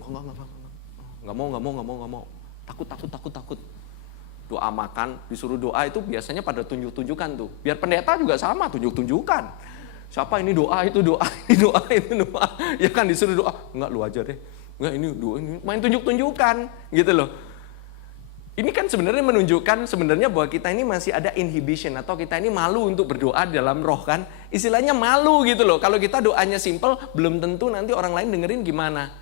Enggak mau. Takut. Doa makan, disuruh doa itu biasanya pada tunjuk-tunjukkan tuh. Biar pendeta juga sama, tunjuk-tunjukkan. Siapa ini doa, itu doa, ini doa, itu doa. Ya kan disuruh doa. Enggak, lu aja deh. Enggak, ini doa, ini main tunjuk-tunjukkan gitu loh. Ini kan sebenarnya menunjukkan sebenarnya bahwa kita ini masih ada inhibition atau kita ini malu untuk berdoa dalam roh kan. Istilahnya malu gitu loh. Kalau kita doanya simple, belum tentu nanti orang lain dengerin gimana.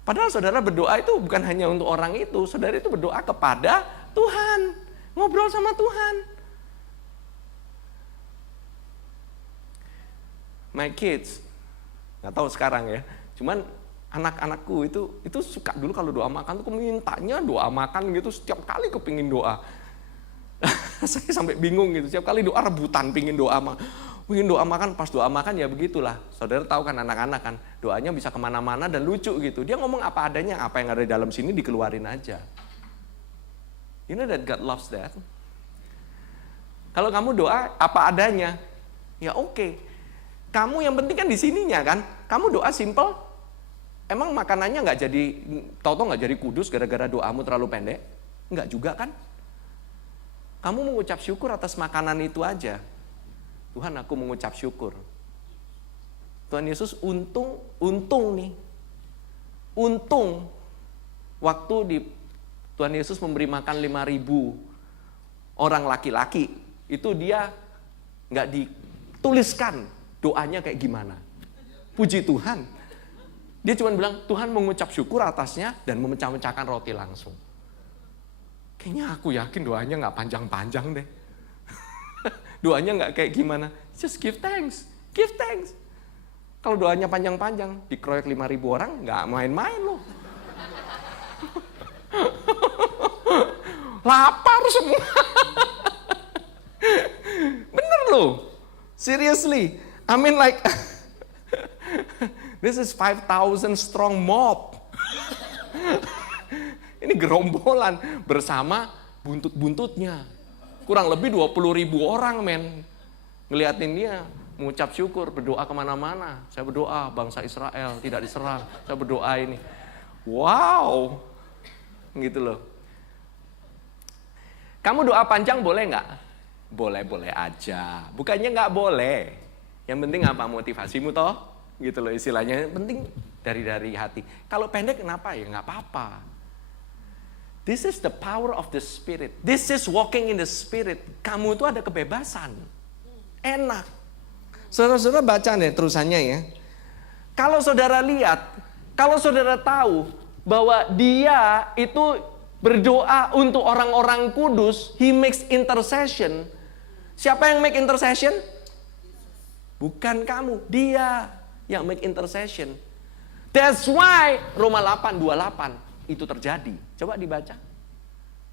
Padahal saudara berdoa itu bukan hanya untuk orang itu. Saudara itu berdoa kepada Tuhan. Ngobrol sama Tuhan. My kids, nggak tahu sekarang ya. Cuman anak-anakku itu suka dulu kalau doa makan tuh mintanya doa makan gitu. Setiap kali kepingin doa. Saya sampai bingung gitu. Setiap kali doa rebutan pingin doa makan, pas doa makan ya begitulah. Saudara tahu kan anak-anak kan, doanya bisa kemana-mana dan lucu gitu. Dia ngomong apa adanya, apa yang ada di dalam sini dikeluarin aja. You know that God loves that. Kalau kamu doa apa adanya, ya oke. Kamu yang penting kan di sininya kan. Kamu doa simple, emang makanannya nggak jadi, tau-tau nggak jadi kudus gara-gara doamu terlalu pendek? Nggak juga kan? Kamu mengucap syukur atas makanan itu aja. Tuhan, aku mengucap syukur. Tuhan Yesus untung nih. Untung waktu Tuhan Yesus memberi makan 5.000 orang laki-laki, itu dia nggak dituliskan doanya kayak gimana. Puji Tuhan. Dia cuma bilang, Tuhan mengucap syukur atasnya dan memecah-mecahkan roti langsung. Kayaknya aku yakin doanya nggak panjang-panjang deh. Doanya nggak kayak gimana. Just give thanks. Give thanks. Kalau doanya panjang-panjang, dikeroyok 5.000 orang, nggak main-main loh. Lapar semua. Bener loh. Seriously. I mean like, this is 5,000 strong mob. Ini gerombolan bersama buntut-buntutnya. Kurang lebih 20.000 orang men. Ngeliatin dia, mengucap syukur, berdoa kemana-mana. Saya berdoa bangsa Israel tidak diserang. Saya berdoa ini. Wow. Gitu loh. Kamu doa panjang boleh nggak? Boleh-boleh aja. Bukannya nggak boleh. Yang penting apa motivasimu toh? Gitu loh istilahnya. Yang penting dari hati. Kalau pendek kenapa? Ya nggak apa-apa. This is the power of the Spirit. This is walking in the Spirit. Kamu itu ada kebebasan. Enak. Saudara-saudara baca nih terusannya ya. Kalau saudara lihat, kalau saudara tahu bahwa dia itu berdoa untuk orang-orang kudus, he makes intercession. Siapa yang make intercession? Bukan kamu, dia yang make intercession. That's why Roma 8:28 itu terjadi. Coba dibaca.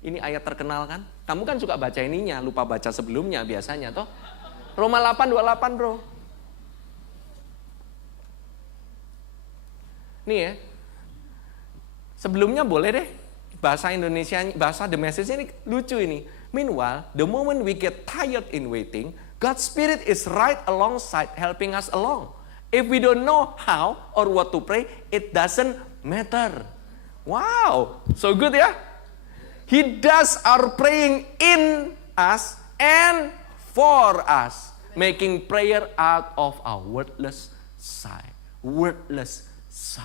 Ini ayat terkenal kan? Kamu kan suka baca ininya, lupa baca sebelumnya biasanya toh. Roma 8:28 bro. Nih ya. Sebelumnya boleh deh. Bahasa Indonesia, bahasa The Message ini lucu ini. Meanwhile, the moment we get tired in waiting, God's Spirit is right alongside helping us along. If we don't know how or what to pray, it doesn't matter. Wow, so good ya. He does our praying in us and for us, making prayer out of our wordless sigh. Wordless Say.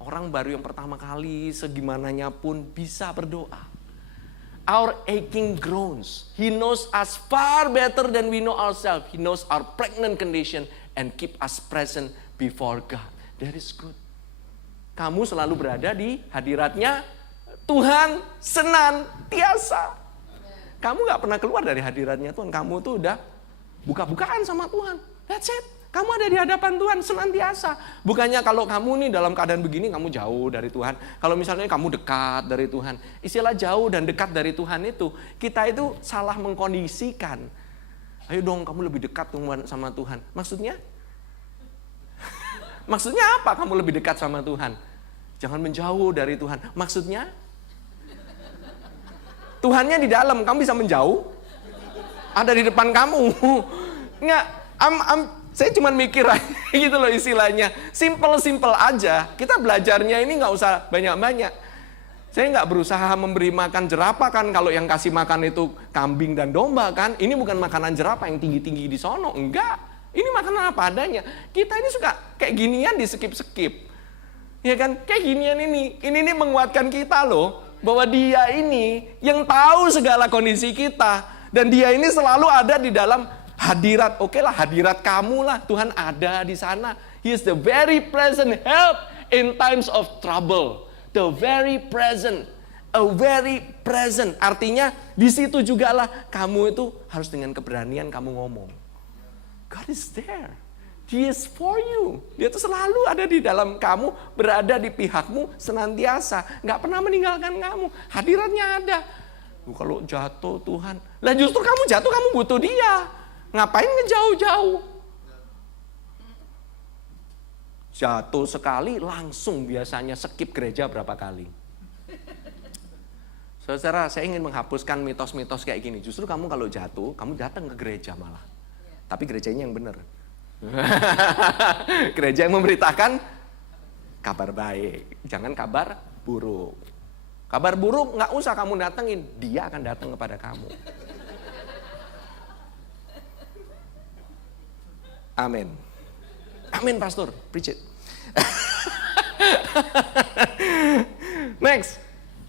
Orang baru yang pertama kali segimananya pun bisa berdoa. Our aching groans. He knows us far better than we know ourselves. He knows our pregnant condition and keep us present before God. That is good. Kamu selalu berada di hadiratnya Tuhan senantiasa. Kamu gak pernah keluar dari hadiratnya Tuhan. Kamu tuh udah buka-bukaan sama Tuhan. That's it. Kamu ada di hadapan Tuhan senantiasa. Bukannya kalau kamu nih dalam keadaan begini kamu jauh dari Tuhan. Kalau misalnya kamu dekat dari Tuhan. Istilah jauh dan dekat dari Tuhan itu, kita itu salah mengkondisikan. Ayo dong kamu lebih dekat sama Tuhan. Maksudnya? Maksudnya apa kamu lebih dekat sama Tuhan? Jangan menjauh dari Tuhan. Maksudnya? Tuhannya di dalam, kamu bisa menjauh? Ada di depan kamu. Enggak, saya cuma mikir aja gitu loh istilahnya. Simple aja. Kita belajarnya ini nggak usah banyak-banyak. Saya nggak berusaha memberi makan jerapah kan. Kalau yang kasih makan itu kambing dan domba kan. Ini bukan makanan jerapah yang tinggi-tinggi di sono. Enggak. Ini makanan apa adanya. Kita ini suka kayak ginian di skip. Ya kan? Kayak ginian ini. Ini menguatkan kita loh. Bahwa dia ini yang tahu segala kondisi kita. Dan dia ini selalu ada di dalam hadirat, oke lah hadirat kamu lah, Tuhan ada di sana. He is the very present help in times of trouble. The very present, a very present. Artinya di situ juga lah kamu itu harus dengan keberanian kamu ngomong. God is there. He is for you. Dia itu selalu ada di dalam kamu, berada di pihakmu senantiasa. Gak pernah meninggalkan kamu. Hadiratnya ada. Kalau jatuh Tuhan, lah justru kamu jatuh kamu butuh dia. Ngapain ngejauh-jauh? Jatuh sekali langsung biasanya skip gereja berapa kali. Saudara, saya ingin menghapuskan mitos-mitos kayak gini. Justru kamu kalau jatuh, kamu datang ke gereja malah. Tapi gerejanya yang benar. Gereja yang memberitakan kabar baik, jangan kabar buruk. Kabar buruk nggak usah kamu datengin, dia akan datang kepada kamu. Amin. Amin, Pastor. Preach it. Next.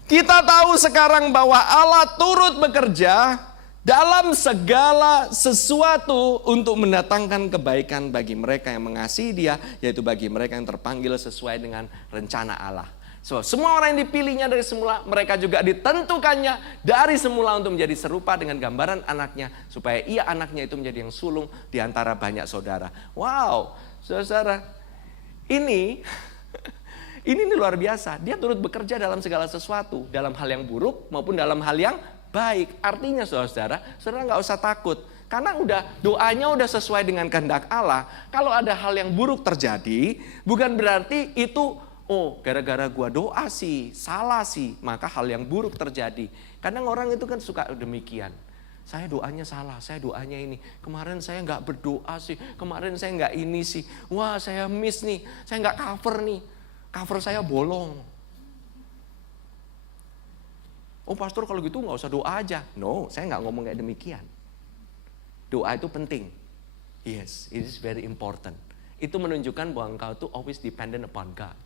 Kita tahu sekarang bahwa Allah turut bekerja dalam segala sesuatu untuk mendatangkan kebaikan bagi mereka yang mengasihi Dia, yaitu bagi mereka yang terpanggil sesuai dengan rencana Allah. So, semua orang yang dipilihnya dari semula, mereka juga ditentukannya dari semula untuk menjadi serupa dengan gambaran anaknya, supaya ia anaknya itu menjadi yang sulung di antara banyak saudara. Wow, saudara, ini luar biasa. Dia turut bekerja dalam segala sesuatu, dalam hal yang buruk maupun dalam hal yang baik. Artinya saudara nggak usah takut. Karena doanya udah sesuai dengan kehendak Allah. Kalau ada hal yang buruk terjadi, bukan berarti itu gara-gara gua doa sih, salah sih, maka hal yang buruk terjadi. Kadang orang itu kan suka demikian. Saya doanya salah, saya doanya ini. Kemarin saya nggak berdoa sih, kemarin saya nggak ini sih. Wah, saya miss nih, saya nggak cover nih. Cover saya bolong. Oh pastor kalau gitu nggak usah doa aja. No, saya nggak ngomong kayak demikian. Doa itu penting. Yes, it is very important. Itu menunjukkan bahwa engkau tuh always dependent upon God.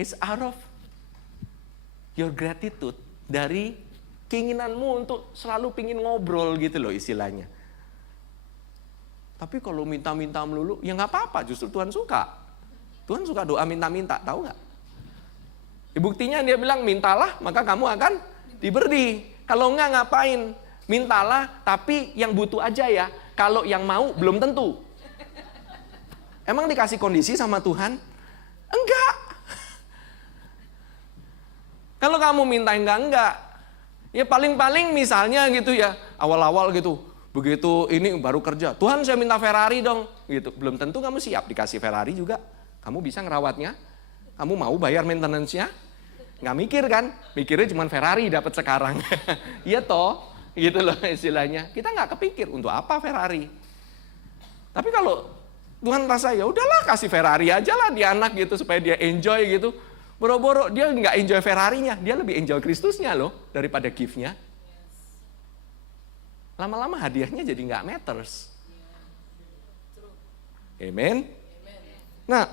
It's out of your gratitude, dari keinginanmu untuk selalu pingin ngobrol gitu loh istilahnya. Tapi kalau minta-minta melulu, ya nggak apa-apa, justru Tuhan suka. Tuhan suka doa minta-minta, tahu nggak? Buktinya dia bilang mintalah maka kamu akan diberi. Kalau enggak ngapain? Mintalah tapi yang butuh aja ya. Kalau yang mau belum tentu. Emang dikasih kondisi sama Tuhan? Enggak. Kalau kamu minta enggak. Ya paling-paling misalnya gitu ya, awal-awal gitu. Begitu ini baru kerja, Tuhan saya minta Ferrari dong. Gitu. Belum tentu kamu siap dikasih Ferrari juga. Kamu bisa ngerawatnya? Kamu mau bayar maintenance-nya? Nggak mikir kan? Mikirnya cuma Ferrari dapat sekarang. Iya toh, gitu loh istilahnya. Kita nggak kepikir untuk apa Ferrari. Tapi kalau Tuhan rasa ya udahlah kasih Ferrari aja lah di anak gitu supaya dia enjoy gitu. Boro-boro dia nggak enjoy Ferrarinya, dia lebih enjoy Kristusnya loh daripada gift-nya. Lama-lama hadiahnya jadi nggak matters. Amen. Nah,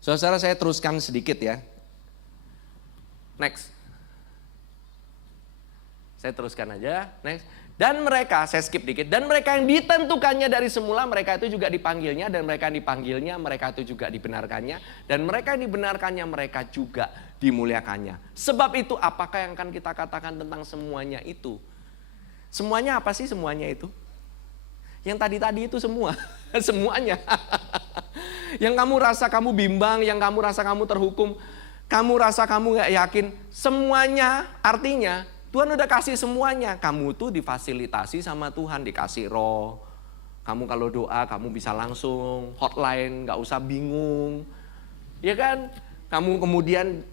saudara saya teruskan sedikit ya. Next. Saya teruskan aja. Next. Dan mereka, saya skip dikit. Dan mereka yang ditentukannya dari semula, mereka itu juga dipanggilnya. Dan mereka yang dipanggilnya, mereka itu juga dibenarkannya. Dan mereka yang dibenarkannya, mereka juga dimuliakannya. Sebab itu, apakah yang akan kita katakan tentang semuanya itu? Semuanya apa sih semuanya itu? Yang tadi-tadi itu semua. Semuanya. Yang kamu rasa kamu bimbang, yang kamu rasa kamu terhukum, kamu rasa kamu gak yakin. Semuanya artinya Tuhan udah kasih semuanya. Kamu tuh difasilitasi sama Tuhan, dikasih roh. Kamu kalau doa, kamu bisa langsung hotline, gak usah bingung. Ya kan? Kamu kemudian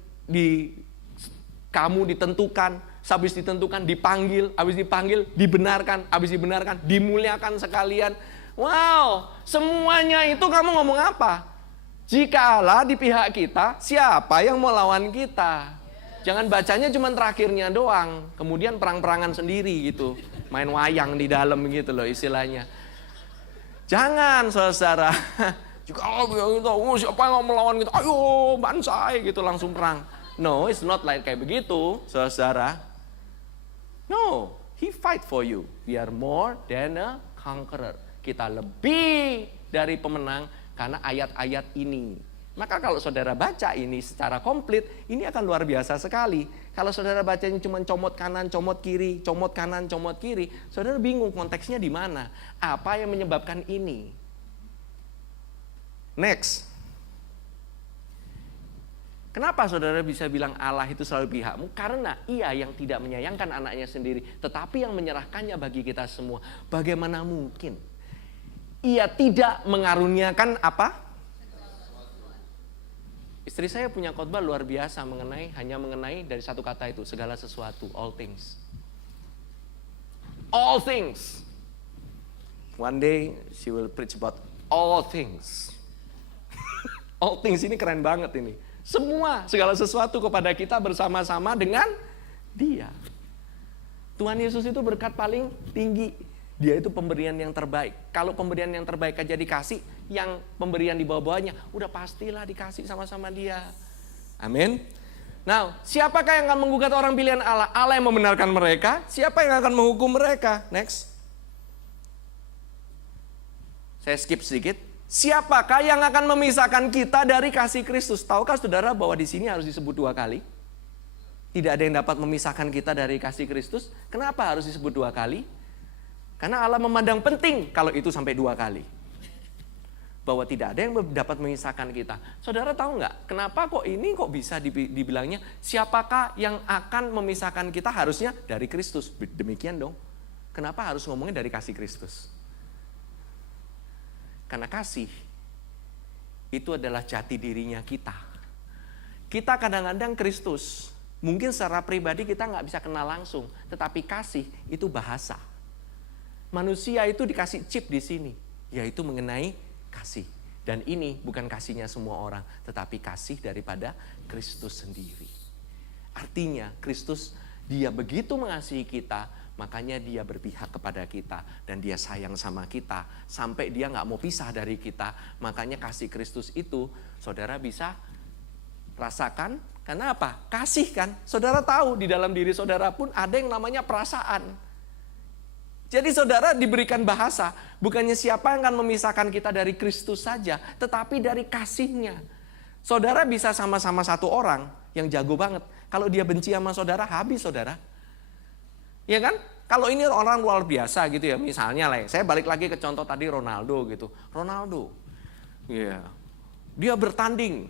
kamu ditentukan, habis ditentukan dipanggil, habis dipanggil dibenarkan, habis dibenarkan dimuliakan sekalian. Wow, semuanya itu kamu ngomong apa? Jika Allah di pihak kita, siapa yang mau lawan kita? Jangan bacanya cuma terakhirnya doang, kemudian perang-perangan sendiri gitu. Main wayang di dalam gitu loh istilahnya. Jangan saudara. Jika Allah gitu, siapa yang mau melawan kita? Ayo bansai gitu langsung perang. No, it's not like kayak begitu saudara. No, He fight for you. We are more than a conqueror. Kita lebih dari pemenang karena ayat-ayat ini. Maka kalau saudara baca ini secara komplit, ini akan luar biasa sekali. Kalau saudara bacanya cuma comot kanan, comot kiri, comot kanan, comot kiri, saudara bingung konteksnya di mana. Apa yang menyebabkan ini? Next. Kenapa saudara bisa bilang Allah itu selalu pihakmu? Karena Ia yang tidak menyayangkan anaknya sendiri, tetapi yang menyerahkannya bagi kita semua. Bagaimana mungkin Ia tidak mengaruniakan apa? Istri saya punya khotbah luar biasa hanya mengenai dari satu kata itu, segala sesuatu, all things. All things. One day she will preach about all things. All things ini keren banget ini. Semua, segala sesuatu kepada kita bersama-sama dengan Dia. Tuhan Yesus itu berkat paling tinggi. Dia itu pemberian yang terbaik. Kalau pemberian yang terbaik aja dikasih, yang pemberian di bawah-bawahnya udah pastilah dikasih sama-sama Dia. Amin. Nah, siapakah yang akan menggugat orang pilihan Allah? Allah yang membenarkan mereka. Siapa yang akan menghukum mereka? Next. Saya skip sedikit. Siapakah yang akan memisahkan kita dari kasih Kristus? Tahukah saudara bahwa di sini harus disebut 2 kali? Tidak ada yang dapat memisahkan kita dari kasih Kristus. Kenapa harus disebut 2 kali? Karena Allah memandang penting kalau itu sampai 2 kali. Bahwa tidak ada yang dapat memisahkan kita. Saudara tahu nggak? Kenapa kok bisa dibilangnya siapakah yang akan memisahkan kita? Harusnya dari Kristus. Demikian dong. Kenapa harus ngomongnya dari kasih Kristus? Karena kasih itu adalah jati dirinya kita. Kita kadang-kadang Kristus. Mungkin secara pribadi kita nggak bisa kenal langsung. Tetapi kasih itu bahasa. Manusia itu dikasih chip di sini, yaitu mengenai kasih. Dan ini bukan kasihnya semua orang, tetapi kasih daripada Kristus sendiri. Artinya Kristus Dia begitu mengasihi kita, makanya Dia berpihak kepada kita. Dan Dia sayang sama kita, sampai Dia gak mau pisah dari kita. Makanya kasih Kristus itu saudara bisa rasakan, karena apa? Kasih kan? Saudara tahu di dalam diri saudara pun ada yang namanya perasaan. Jadi saudara diberikan bahasa, bukannya siapa yang akan memisahkan kita dari Kristus saja, tetapi dari kasih-Nya. Saudara bisa sama-sama satu orang yang jago banget. Kalau dia benci sama saudara, habis saudara. Ya kan? Kalau ini orang luar biasa gitu ya, misalnya lah, saya balik lagi ke contoh tadi Ronaldo gitu. Ronaldo, ya, dia bertanding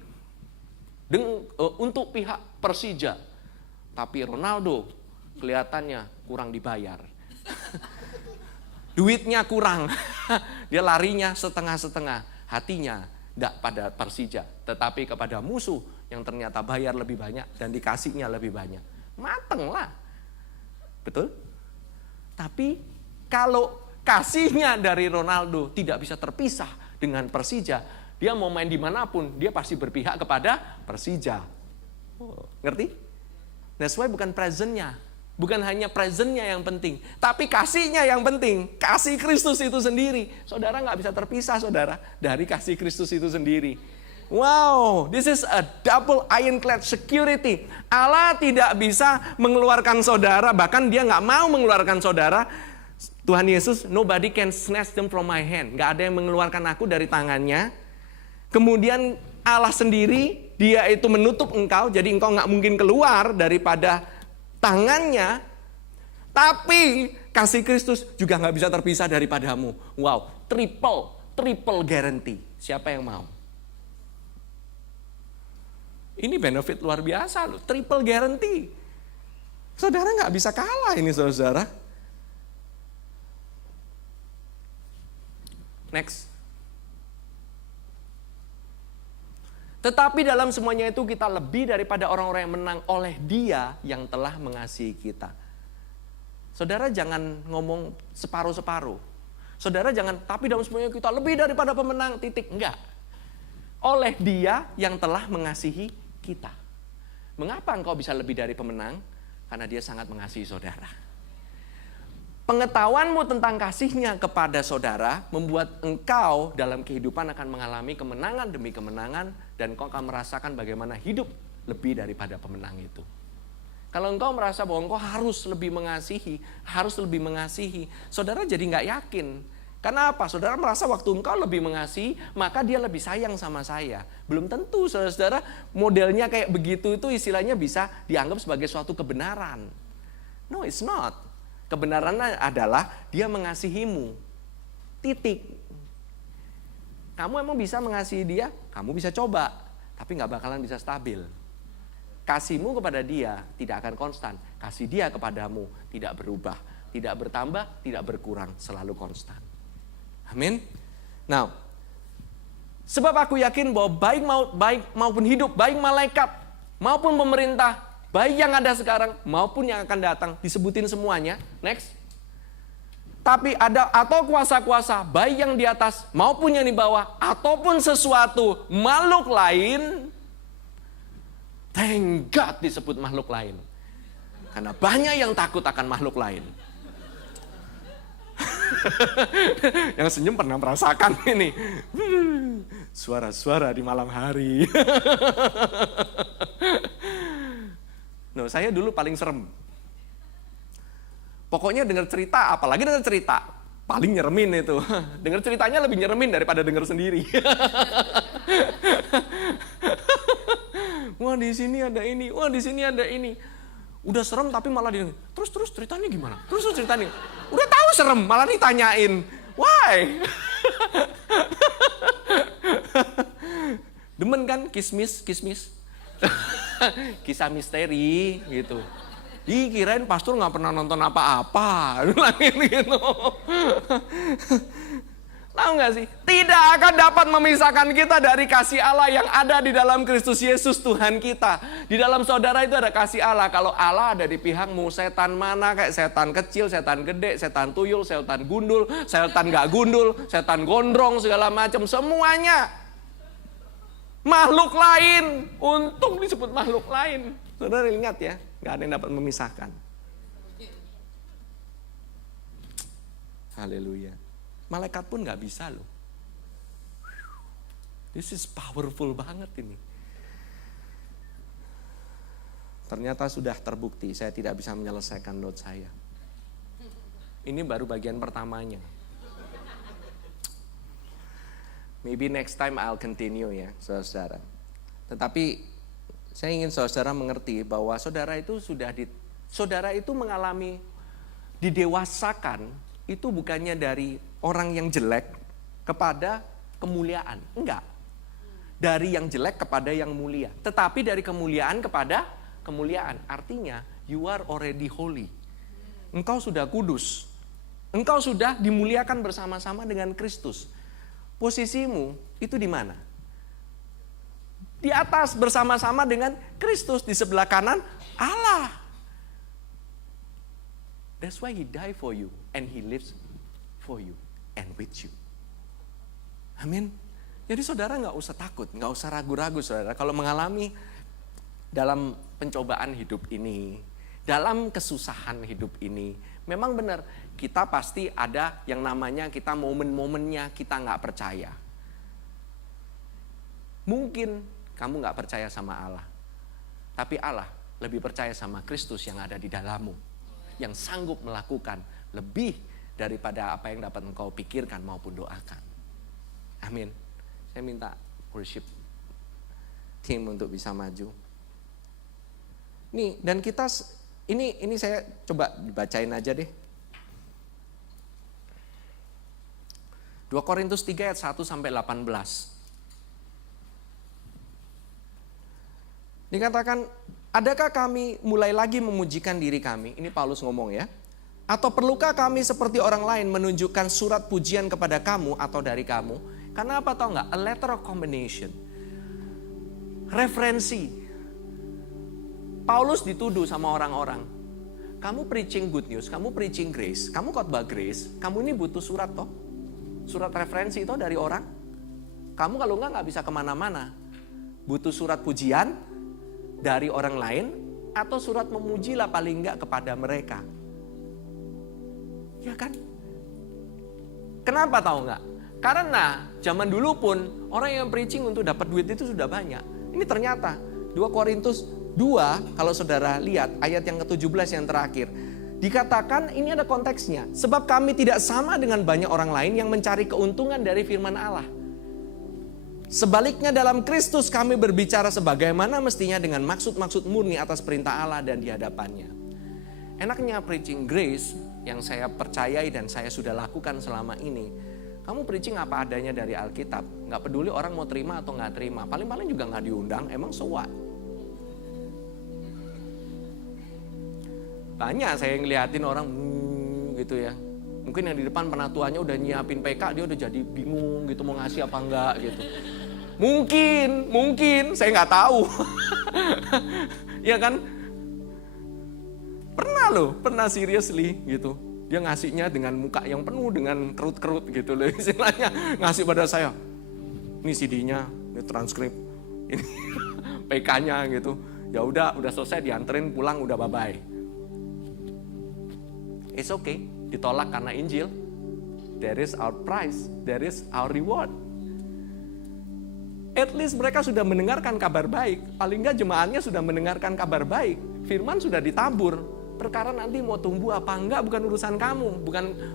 untuk pihak Persija, tapi Ronaldo kelihatannya kurang dibayar. Duitnya kurang, dia larinya setengah-setengah, hatinya tidak pada Persija, tetapi kepada musuh yang ternyata bayar lebih banyak dan dikasihnya lebih banyak. Mateng lah, betul? Tapi kalau kasihnya dari Ronaldo tidak bisa terpisah dengan Persija, dia mau main dimanapun, dia pasti berpihak kepada Persija. Oh, ngerti? That's why bukan present-nya, Bukan hanya presentnya yang penting, tapi kasihnya yang penting. Kasih Kristus itu sendiri. Saudara nggak bisa terpisah, saudara, dari kasih Kristus itu sendiri. Wow, this is a double ironclad security. Allah tidak bisa mengeluarkan saudara, bahkan dia nggak mau mengeluarkan saudara. Tuhan Yesus, nobody can snatch them from my hand. Nggak ada yang mengeluarkan aku dari tangannya. Kemudian Allah sendiri, dia itu menutup engkau, jadi engkau nggak mungkin keluar daripada tangannya. Tapi kasih Kristus juga nggak bisa terpisah daripadamu. Wow, triple guarantee. Siapa yang mau? Ini benefit luar biasa loh, triple guarantee. Saudara nggak bisa kalah ini, saudara. Next. Tetapi dalam semuanya itu kita lebih daripada orang-orang yang menang oleh Dia yang telah mengasihi kita. Saudara jangan ngomong separuh-separuh. Saudara jangan, tapi dalam semuanya kita lebih daripada pemenang, titik. Enggak. Oleh Dia yang telah mengasihi kita. Mengapa engkau bisa lebih dari pemenang? Karena Dia sangat mengasihi saudara. Pengetahuanmu tentang kasih-Nya kepada saudara membuat engkau dalam kehidupan akan mengalami kemenangan demi kemenangan, dan engkau akan merasakan bagaimana hidup lebih daripada pemenang itu. Kalau engkau merasa bahwa engkau harus lebih mengasihi, saudara jadi nggak yakin. Karena apa? Saudara merasa waktu engkau lebih mengasihi, maka Dia lebih sayang sama saya. Belum tentu, saudara, modelnya kayak begitu itu istilahnya bisa dianggap sebagai suatu kebenaran. No, it's not. Kebenarannya adalah Dia mengasihimu. Titik. Kamu emang bisa mengasihi Dia? Kamu bisa coba, tapi nggak bakalan bisa stabil. Kasihmu kepada Dia tidak akan konstan. Kasih Dia kepadamu tidak berubah, tidak bertambah, tidak berkurang, selalu konstan. Amin. Nah, sebab aku yakin bahwa baik maupun hidup, baik malaikat maupun pemerintah, baik yang ada sekarang maupun yang akan datang, disebutin semuanya. Next. Tapi ada atau kuasa-kuasa, baik yang di atas maupun yang di bawah, ataupun sesuatu makhluk lain. Thank God disebut makhluk lain. Karena banyak yang takut akan makhluk lain. Yang senyum pernah merasakan ini. Suara-suara di malam hari. No, saya dulu paling serem. Pokoknya dengar cerita, apalagi dengar cerita, paling nyeremin itu. Dengar ceritanya lebih nyeremin daripada dengar sendiri. Wah, di sini ada ini, wah di sini ada ini. Udah serem tapi malah dia, terus ceritanya gimana? Terus ceritanya. Udah tahu serem, malah ditanyain. Why? Demen kan kismis. Kisah misteri gitu. Kirain pastor nggak pernah nonton apa-apa, gitu. Tahu nggak sih? Tidak akan dapat memisahkan kita dari kasih Allah yang ada di dalam Kristus Yesus Tuhan kita. Di dalam saudara itu ada kasih Allah. Kalau Allah ada di pihakmu, setan mana kayak setan kecil, setan gede, setan tuyul, setan gundul, setan nggak gundul, setan gondrong segala macam, semuanya makhluk lain. Untung disebut makhluk lain. Saudara ingat ya, nggak ada yang dapat memisahkan. Haleluya. Malaikat pun nggak bisa loh. This is powerful banget ini. Ternyata sudah terbukti saya tidak bisa menyelesaikan note saya. Ini baru bagian pertamanya. Maybe next time I'll continue ya, saudara. Tetapi saya ingin saudara mengerti bahwa saudara itu mengalami didewasakan itu bukannya dari orang yang jelek kepada kemuliaan. Enggak. Dari yang jelek kepada yang mulia. Tetapi dari kemuliaan kepada kemuliaan. Artinya you are already holy. Engkau sudah kudus. Engkau sudah dimuliakan bersama-sama dengan Kristus. Posisimu itu di mana? Di atas bersama-sama dengan Kristus, di sebelah kanan Allah. That's why He died for you and He lives for you and with you. Amin. Jadi saudara nggak usah takut, nggak usah ragu-ragu saudara. Kalau mengalami dalam pencobaan hidup ini, Dalam kesusahan hidup ini, memang benar, kita pasti ada yang namanya kita momen-momennya kita nggak percaya. Mungkin kamu nggak percaya sama Allah, tapi Allah lebih percaya sama Kristus yang ada di dalammu, yang sanggup melakukan lebih daripada apa yang dapat engkau pikirkan maupun doakan. Amin. Saya minta worship team untuk bisa maju. Nih, dan kita ini saya coba bacain aja deh. 2 Korintus 3 ayat 1 sampai 18. Dikatakan, adakah kami mulai lagi memujikan diri kami? Ini Paulus ngomong ya. Atau perlukah kami seperti orang lain menunjukkan surat pujian kepada kamu atau dari kamu? Karena apa tau nggak? A letter of combination. Referensi. Paulus dituduh sama orang-orang. Kamu preaching good news, kamu preaching grace, kamu khotbah grace, kamu ini butuh surat toh. Surat referensi itu dari orang. Kamu kalau nggak bisa kemana-mana. Butuh surat pujian dari orang lain atau surat memuji lah paling nggak kepada mereka. Ya kan? Kenapa tahu nggak? Karena zaman dulu pun orang yang preaching untuk dapat duit itu sudah banyak. Ini ternyata 2 Korintus 2 kalau saudara lihat ayat yang ke-17 yang terakhir. Dikatakan ini ada konteksnya. Sebab kami tidak sama dengan banyak orang lain yang mencari keuntungan dari firman Allah. Sebaliknya dalam Kristus kami berbicara sebagaimana mestinya dengan maksud-maksud murni atas perintah Allah dan di hadapannya. Enaknya preaching grace yang saya percayai dan saya sudah lakukan selama ini. Kamu preaching apa adanya dari Alkitab. Gak peduli orang mau terima atau gak terima. Paling-paling juga gak diundang, emang so what? Banyak saya ngeliatin orang gitu ya. Mungkin yang di depan penatuannya udah nyiapin PK, dia udah jadi bingung gitu mau ngasih apa enggak gitu. Mungkin, saya nggak tahu. Ya kan? Pernah seriously gitu. Dia ngasihnya dengan muka yang penuh dengan kerut-kerut gitu loh. Istilahnya ngasih pada saya. Ini CD-nya, ini transkrip, ini PK-nya gitu. Ya udah selesai dianterin pulang udah bye-bye. It's okay, ditolak karena Injil. There is our prize, there is our reward. At least mereka sudah mendengarkan kabar baik. Paling enggak jemaatnya sudah mendengarkan kabar baik. Firman sudah ditabur. Perkara nanti mau tumbuh apa enggak bukan urusan kamu.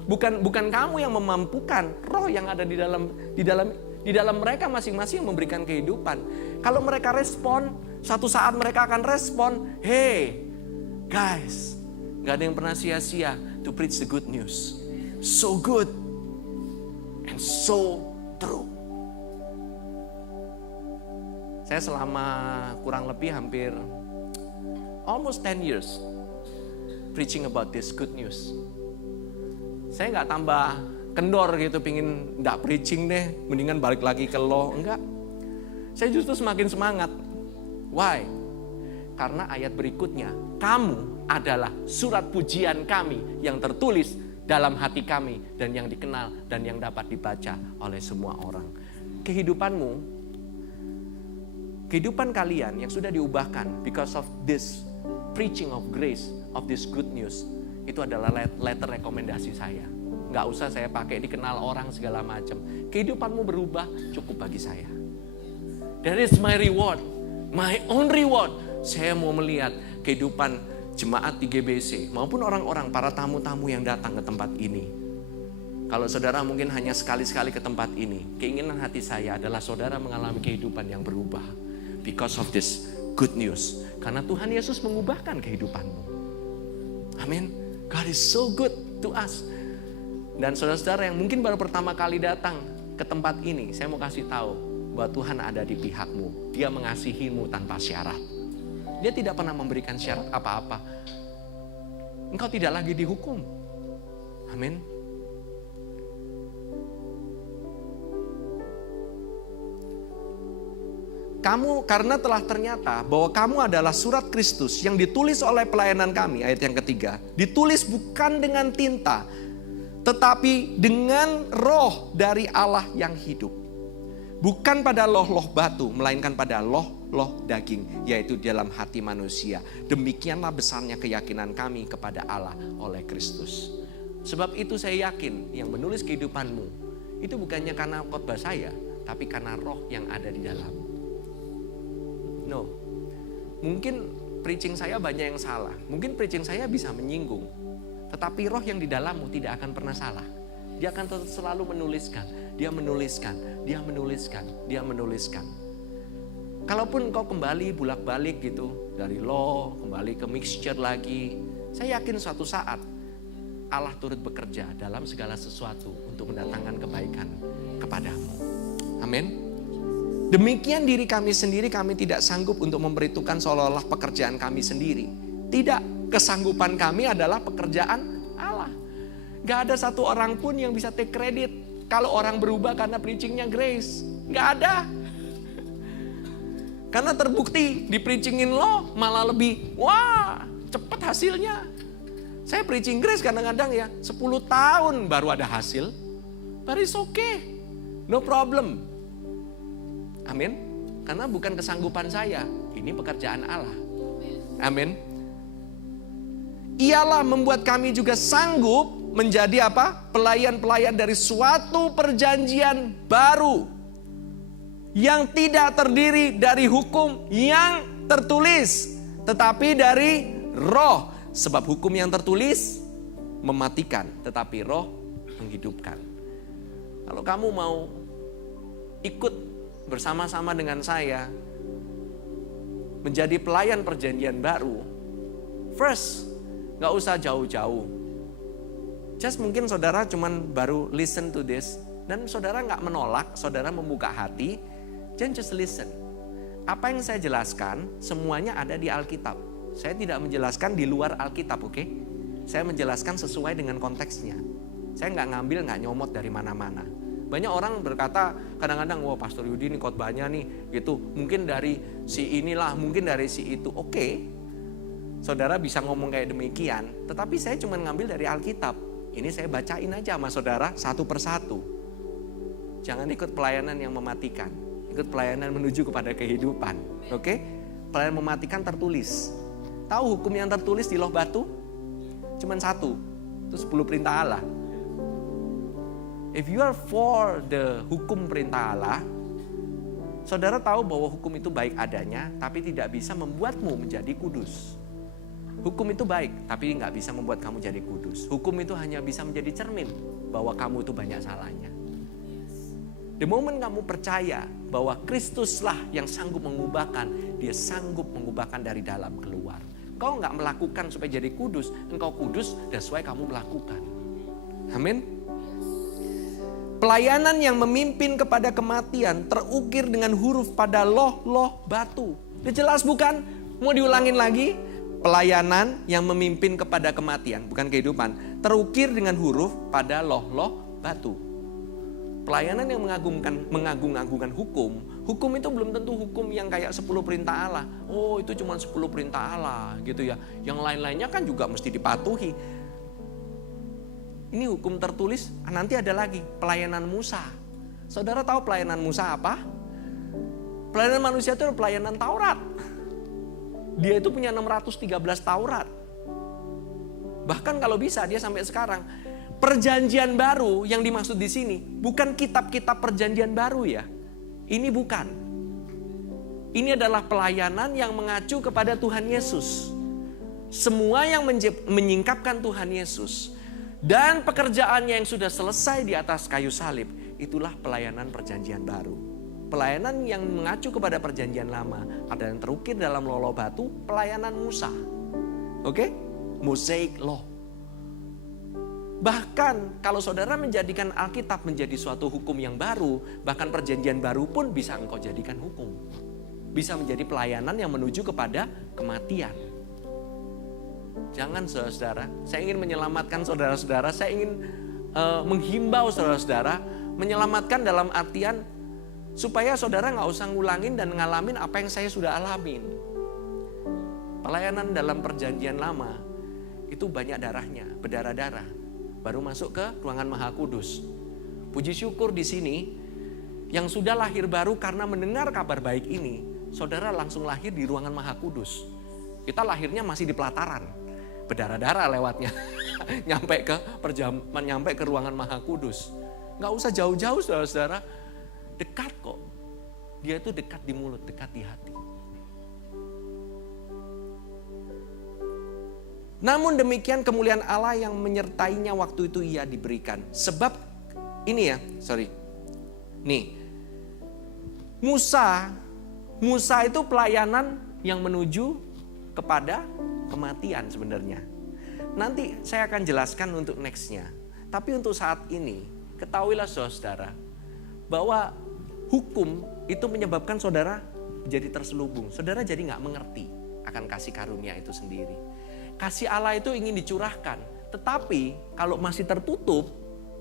Bukan kamu yang memampukan. Roh yang ada di dalam mereka masing-masing memberikan kehidupan. Kalau mereka respon, suatu saat mereka akan respon. Hey, guys, gak ada yang pernah sia-sia to preach the good news. So good and so true. Saya selama kurang lebih hampir almost 10 years preaching about this good news. Saya gak tambah kendor gitu, pingin gak preaching deh, mendingan balik lagi ke law. Enggak. Saya justru semakin semangat. Why? Karena ayat berikutnya, kamu adalah surat pujian kami yang tertulis dalam hati kami dan yang dikenal dan yang dapat dibaca oleh semua orang. Kehidupan kalian yang sudah diubahkan because of this preaching of grace, of this good news, itu adalah letter rekomendasi saya. Nggak usah saya pakai dikenal orang segala macam. Kehidupanmu berubah cukup bagi saya. That is my reward, my own reward. Saya mau melihat kehidupan jemaat di GBC maupun orang-orang para tamu-tamu yang datang ke tempat ini. Kalau saudara mungkin hanya sekali-sekali ke tempat ini, keinginan hati saya adalah saudara mengalami kehidupan yang berubah because of this good news. Karena Tuhan Yesus mengubahkan kehidupanmu. Amin. God is so good to us. Dan saudara-saudara yang mungkin baru pertama kali datang ke tempat ini, saya mau kasih tahu bahwa Tuhan ada di pihakmu. Dia mengasihimu tanpa syarat. Dia tidak pernah memberikan syarat apa-apa. Engkau tidak lagi dihukum. Amin. Kamu karena telah ternyata bahwa kamu adalah surat Kristus yang ditulis oleh pelayanan kami, ayat yang ketiga. Ditulis bukan dengan tinta, tetapi dengan roh dari Allah yang hidup. Bukan pada loh-loh batu, melainkan pada loh loh daging, yaitu dalam hati manusia. Demikianlah besarnya keyakinan kami kepada Allah oleh Kristus. Sebab itu saya yakin yang menulis kehidupanmu itu bukannya karena khotbah saya, tapi karena roh yang ada di dalam. No, mungkin preaching saya banyak yang salah. Mungkin preaching saya bisa menyinggung. Tetapi roh yang di dalammu tidak akan pernah salah. Dia akan selalu menuliskan. Dia menuliskan, dia menuliskan, dia menuliskan. Kalaupun kau kembali bolak-balik gitu. Dari law, kembali ke mixture lagi. Saya yakin suatu saat Allah turut bekerja dalam segala sesuatu untuk mendatangkan kebaikan kepadamu. Amin. Demikian diri kami sendiri, kami tidak sanggup untuk memberitakan seolah-olah pekerjaan kami sendiri. Tidak, kesanggupan kami adalah pekerjaan Allah. Gak ada satu orang pun yang bisa take credit kalau orang berubah karena preachingnya grace. Gak ada. Karena terbukti di preachingin lo malah lebih, wah cepet hasilnya. Saya preaching grace kadang-kadang ya 10 tahun baru ada hasil. But it's okay, no problem. Amin. Karena bukan kesanggupan saya, ini pekerjaan Allah. Amin. Ialah membuat kami juga sanggup menjadi apa? Pelayan-pelayan dari suatu perjanjian baru yang tidak terdiri dari hukum yang tertulis, tetapi dari roh. Sebab hukum yang tertulis mematikan, tetapi roh menghidupkan. Kalau kamu mau ikut bersama-sama dengan saya menjadi pelayan perjanjian baru, first, gak usah jauh-jauh. Just mungkin saudara cuman baru listen to this, dan saudara gak menolak, saudara membuka hati, then just listen. Apa yang saya jelaskan, semuanya ada di Alkitab. Saya tidak menjelaskan di luar Alkitab, oke? Saya menjelaskan sesuai dengan konteksnya. Saya gak ngambil, gak nyomot dari mana-mana. Banyak orang berkata kadang-kadang, wah Pastor Yudi ini khotbahnya nih gitu. Mungkin dari si inilah, mungkin dari si itu. Oke, saudara bisa ngomong kayak demikian. Tetapi saya cuma ngambil dari Alkitab. Ini saya bacain aja sama saudara satu persatu. Jangan ikut pelayanan yang mematikan. Ikut pelayanan menuju kepada kehidupan. Oke? Pelayanan mematikan tertulis. Tahu hukum yang tertulis di loh batu? Cuma satu. Itu 10 perintah Allah. If you are for the hukum perintah Allah, saudara tahu bahwa hukum itu baik adanya, tapi tidak bisa membuatmu menjadi kudus. Hukum itu baik, tapi nggak bisa membuat kamu jadi kudus. Hukum itu hanya bisa menjadi cermin bahwa kamu itu banyak salahnya. The moment kamu percaya bahwa Kristuslah yang sanggup mengubahkan, dia sanggup mengubahkan dari dalam keluar. Kau nggak melakukan supaya jadi kudus, engkau kudus, that's why kamu melakukan. Amin. Pelayanan yang memimpin kepada kematian terukir dengan huruf pada loh batu. Ini jelas bukan? Mau diulangin lagi? Pelayanan yang memimpin kepada kematian, bukan kehidupan. Terukir dengan huruf pada loh batu. Pelayanan yang mengagung-agungkan hukum. Hukum itu belum tentu hukum yang kayak 10 perintah Allah. Oh itu cuma 10 perintah Allah gitu ya. Yang lain-lainnya kan juga mesti dipatuhi. Ini hukum tertulis, nanti ada lagi pelayanan Musa. Saudara tahu pelayanan Musa apa? Pelayanan manusia itu pelayanan Taurat. Dia itu punya 613 Taurat. Bahkan kalau bisa dia sampai sekarang. Perjanjian baru yang dimaksud di sini bukan kitab-kitab perjanjian baru ya. Ini bukan. Ini adalah pelayanan yang mengacu kepada Tuhan Yesus. Semua yang menyingkapkan Tuhan Yesus dan pekerjaannya yang sudah selesai di atas kayu salib, itulah pelayanan perjanjian baru. Pelayanan yang mengacu kepada perjanjian lama ada yang terukir dalam loh batu, pelayanan Musa. Oke? Mosaic law. Bahkan kalau saudara menjadikan Alkitab menjadi suatu hukum yang baru, bahkan perjanjian baru pun bisa engkau jadikan hukum. Bisa menjadi pelayanan yang menuju kepada kematian. Jangan saudara-saudara, saya ingin menyelamatkan saudara-saudara, saya ingin menghimbau saudara-saudara, menyelamatkan dalam artian supaya saudara gak usah ngulangin dan ngalamin apa yang saya sudah alamin. Pelayanan dalam perjanjian lama itu banyak darahnya, berdarah-darah, baru masuk ke ruangan Maha Kudus. Puji syukur di sini yang sudah lahir baru karena mendengar kabar baik ini, saudara langsung lahir di ruangan Maha Kudus. Kita lahirnya masih di pelataran, berdarah-darah lewatnya, nyampe ke ruangan Maha Kudus. Nggak usah jauh-jauh saudara-saudara, dekat kok. Dia itu dekat di mulut, dekat di hati. Namun demikian kemuliaan Allah yang menyertainya waktu itu ia diberikan. Sebab ini ya, nih, Musa itu pelayanan yang menuju kepada kematian sebenarnya. Nanti saya akan jelaskan untuk nextnya. Tapi untuk saat ini, ketahuilah saudara, bahwa hukum itu menyebabkan saudara jadi terselubung. Saudara jadi nggak mengerti akan kasih karunia itu sendiri. Kasih Allah itu ingin dicurahkan, tetapi kalau masih tertutup,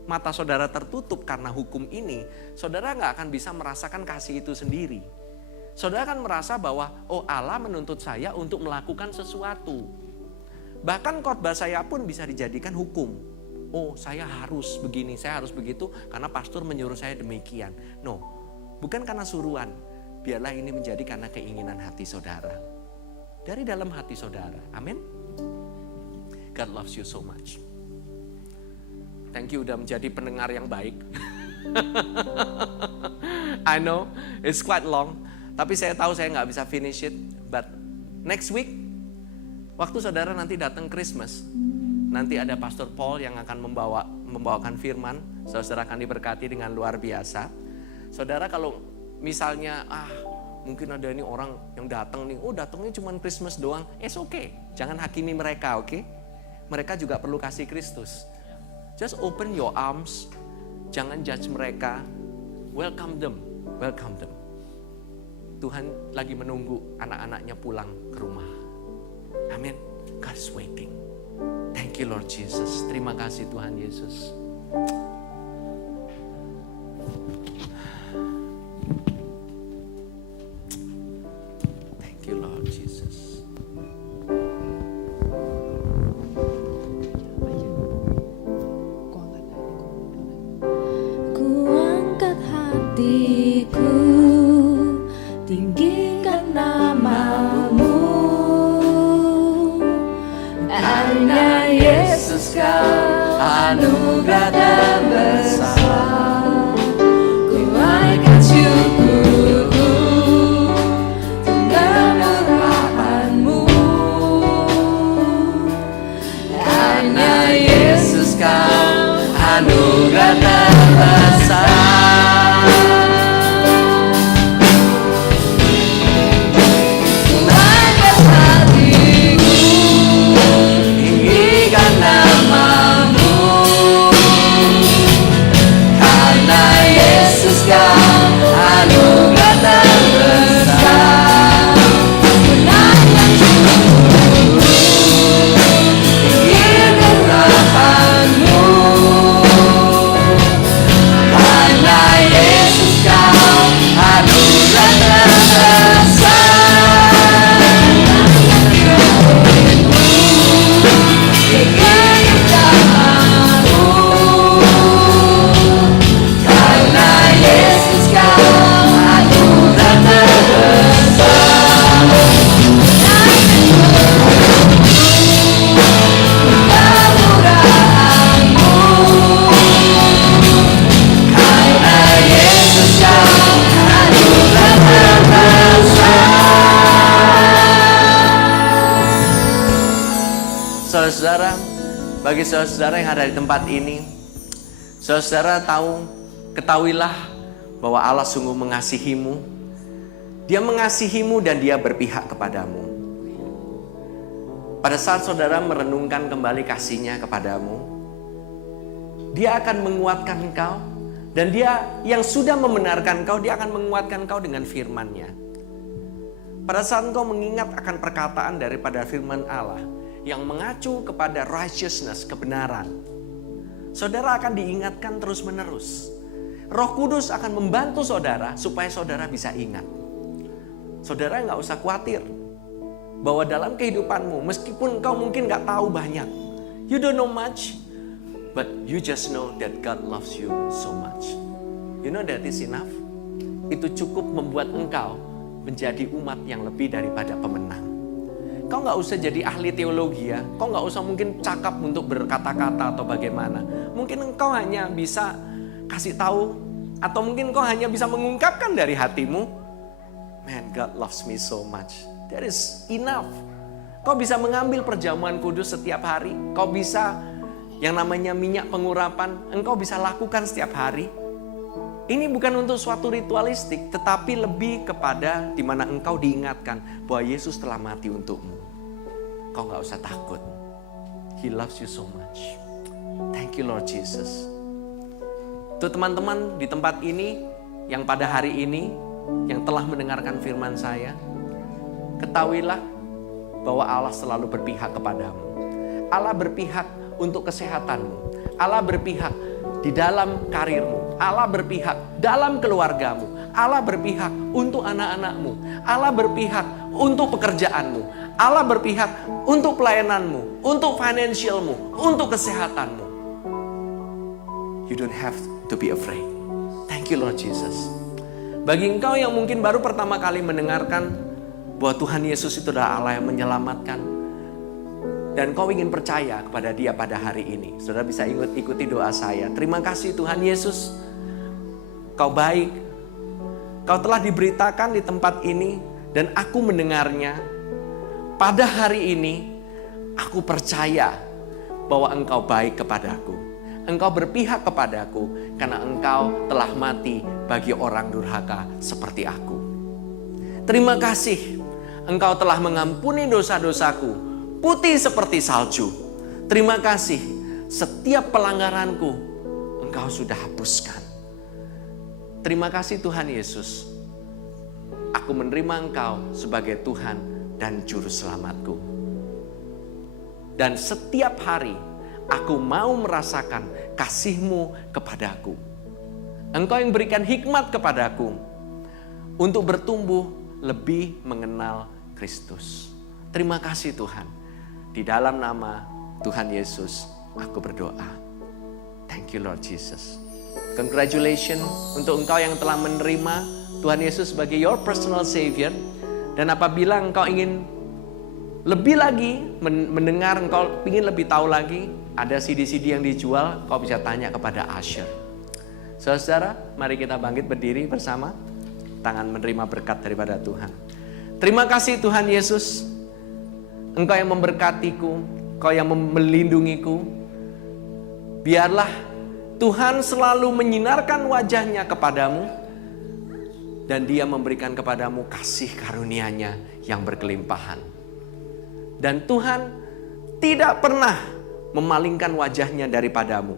mata saudara tertutup karena hukum ini, saudara nggak akan bisa merasakan kasih itu sendiri. Saudara akan merasa bahwa, oh Allah menuntut saya untuk melakukan sesuatu. Bahkan khotbah saya pun bisa dijadikan hukum. Oh saya harus begini, saya harus begitu, karena pastor menyuruh saya demikian. No, bukan karena suruhan, biarlah ini menjadi karena keinginan hati saudara. Dari dalam hati saudara, amin. God loves you so much. Thank you udah menjadi pendengar yang baik. I know it's quite long, tapi saya tahu saya nggak bisa finish it. But next week, waktu saudara nanti datang Christmas, nanti ada Pastor Paul yang akan membawakan firman. Saudara akan diberkati dengan luar biasa. Saudara kalau misalnya mungkin ada ini orang yang datang nih, datangnya cuma Christmas doang. It's okay, jangan hakimi mereka, oke? Mereka juga perlu kasih Kristus. Just open your arms. Jangan judge mereka. Welcome them. Welcome them. Tuhan lagi menunggu anak-anaknya pulang ke rumah. Amin. God is waiting. Thank you Lord Jesus. Terima kasih Tuhan Yesus. Thank you Lord Jesus. Hatiku tinggikan namamu, hanya Yesus kau anugerah terbesar. Ku naikkan syukurku kemurahan-Mu, hanya Yesus kau anugerah terbesar. Saudara-saudara, bagi saudara-saudara yang ada di tempat ini, saudara-saudara ketahuilah bahwa Allah sungguh mengasihimu. Dia mengasihimu dan Dia berpihak kepadamu. Pada saat saudara merenungkan kembali kasih-Nya kepadamu, Dia akan menguatkan engkau, dan Dia yang sudah membenarkan engkau, Dia akan menguatkan engkau dengan firman-Nya. Pada saat engkau mengingat akan perkataan daripada firman Allah yang mengacu kepada righteousness, kebenaran, saudara akan diingatkan terus-menerus. Roh Kudus akan membantu saudara supaya saudara bisa ingat. Saudara nggak usah khawatir bahwa dalam kehidupanmu, meskipun engkau mungkin nggak tahu banyak, you don't know much, but you just know that God loves you so much. You know that is enough. Itu cukup membuat engkau menjadi umat yang lebih daripada pemenang. Kau nggak usah jadi ahli teologi ya. Kau nggak usah mungkin cakap untuk berkata-kata atau bagaimana. Mungkin engkau hanya bisa kasih tahu, atau mungkin kau hanya bisa mengungkapkan dari hatimu, man, God loves me so much. That is enough. Kau bisa mengambil perjamuan kudus setiap hari. Kau bisa yang namanya minyak pengurapan, engkau bisa lakukan setiap hari. Ini bukan untuk suatu ritualistik, tetapi lebih kepada di mana engkau diingatkan bahwa Yesus telah mati untukmu. Kau nggak usah takut. He loves you so much. Thank you Lord Jesus. Tuh teman-teman di tempat ini, yang pada hari ini, yang telah mendengarkan firman saya, ketahuilah bahwa Allah selalu berpihak kepadamu. Allah berpihak untuk kesehatanmu. Allah berpihak di dalam karirmu. Allah berpihak dalam keluargamu. Allah berpihak untuk anak-anakmu. Allah berpihak untuk pekerjaanmu. Allah berpihak untuk pelayananmu, untuk financialmu, untuk kesehatanmu. You don't have to be afraid. Thank you Lord Jesus. Bagi engkau yang mungkin baru pertama kali mendengarkan bahwa Tuhan Yesus itu adalah Allah yang menyelamatkan, dan kau ingin percaya kepada Dia pada hari ini, saudara bisa ikuti doa saya. Terima kasih Tuhan Yesus, Kau baik, Kau telah diberitakan di tempat ini, dan aku mendengarnya. Pada hari ini, aku percaya bahwa Engkau baik kepadaku. Engkau berpihak kepadaku, karena Engkau telah mati bagi orang durhaka seperti aku. Terima kasih, Engkau telah mengampuni dosa-dosaku, putih seperti salju. Terima kasih, setiap pelanggaranku Engkau sudah hapuskan. Terima kasih Tuhan Yesus. Aku menerima Engkau sebagai Tuhan dan Juru Selamatku. Dan setiap hari aku mau merasakan kasih-Mu kepadaku. Engkau yang berikan hikmat kepadaku untuk bertumbuh lebih mengenal Kristus. Terima kasih Tuhan. Di dalam nama Tuhan Yesus, aku berdoa. Thank you Lord Jesus. Congratulations untuk engkau yang telah menerima Tuhan Yesus sebagai your personal Savior. Dan apabila engkau ingin lebih lagi mendengar, engkau ingin lebih tahu lagi, ada CD-CD yang dijual, kau bisa tanya kepada usher. Saudara, mari kita bangkit berdiri bersama. Tangan menerima berkat daripada Tuhan. Terima kasih Tuhan Yesus. Engkau yang memberkatiku, Engkau yang melindungiku. Biarlah Tuhan selalu menyinarkan wajah-Nya kepadamu, dan Dia memberikan kepadamu kasih karunia-Nya yang berkelimpahan. Dan Tuhan tidak pernah memalingkan wajah-Nya daripadamu.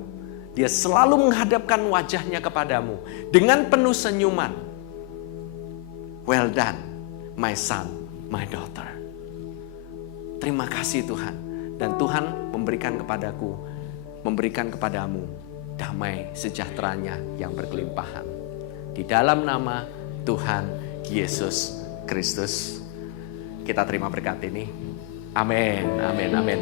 Dia selalu menghadapkan wajah-Nya kepadamu dengan penuh senyuman. Well done, my son, my daughter. Terima kasih Tuhan. Dan Tuhan memberikan kepadamu damai sejahtera-Nya yang berkelimpahan. Di dalam nama Tuhan Yesus Kristus, kita terima berkat ini. Amin, amin, amin.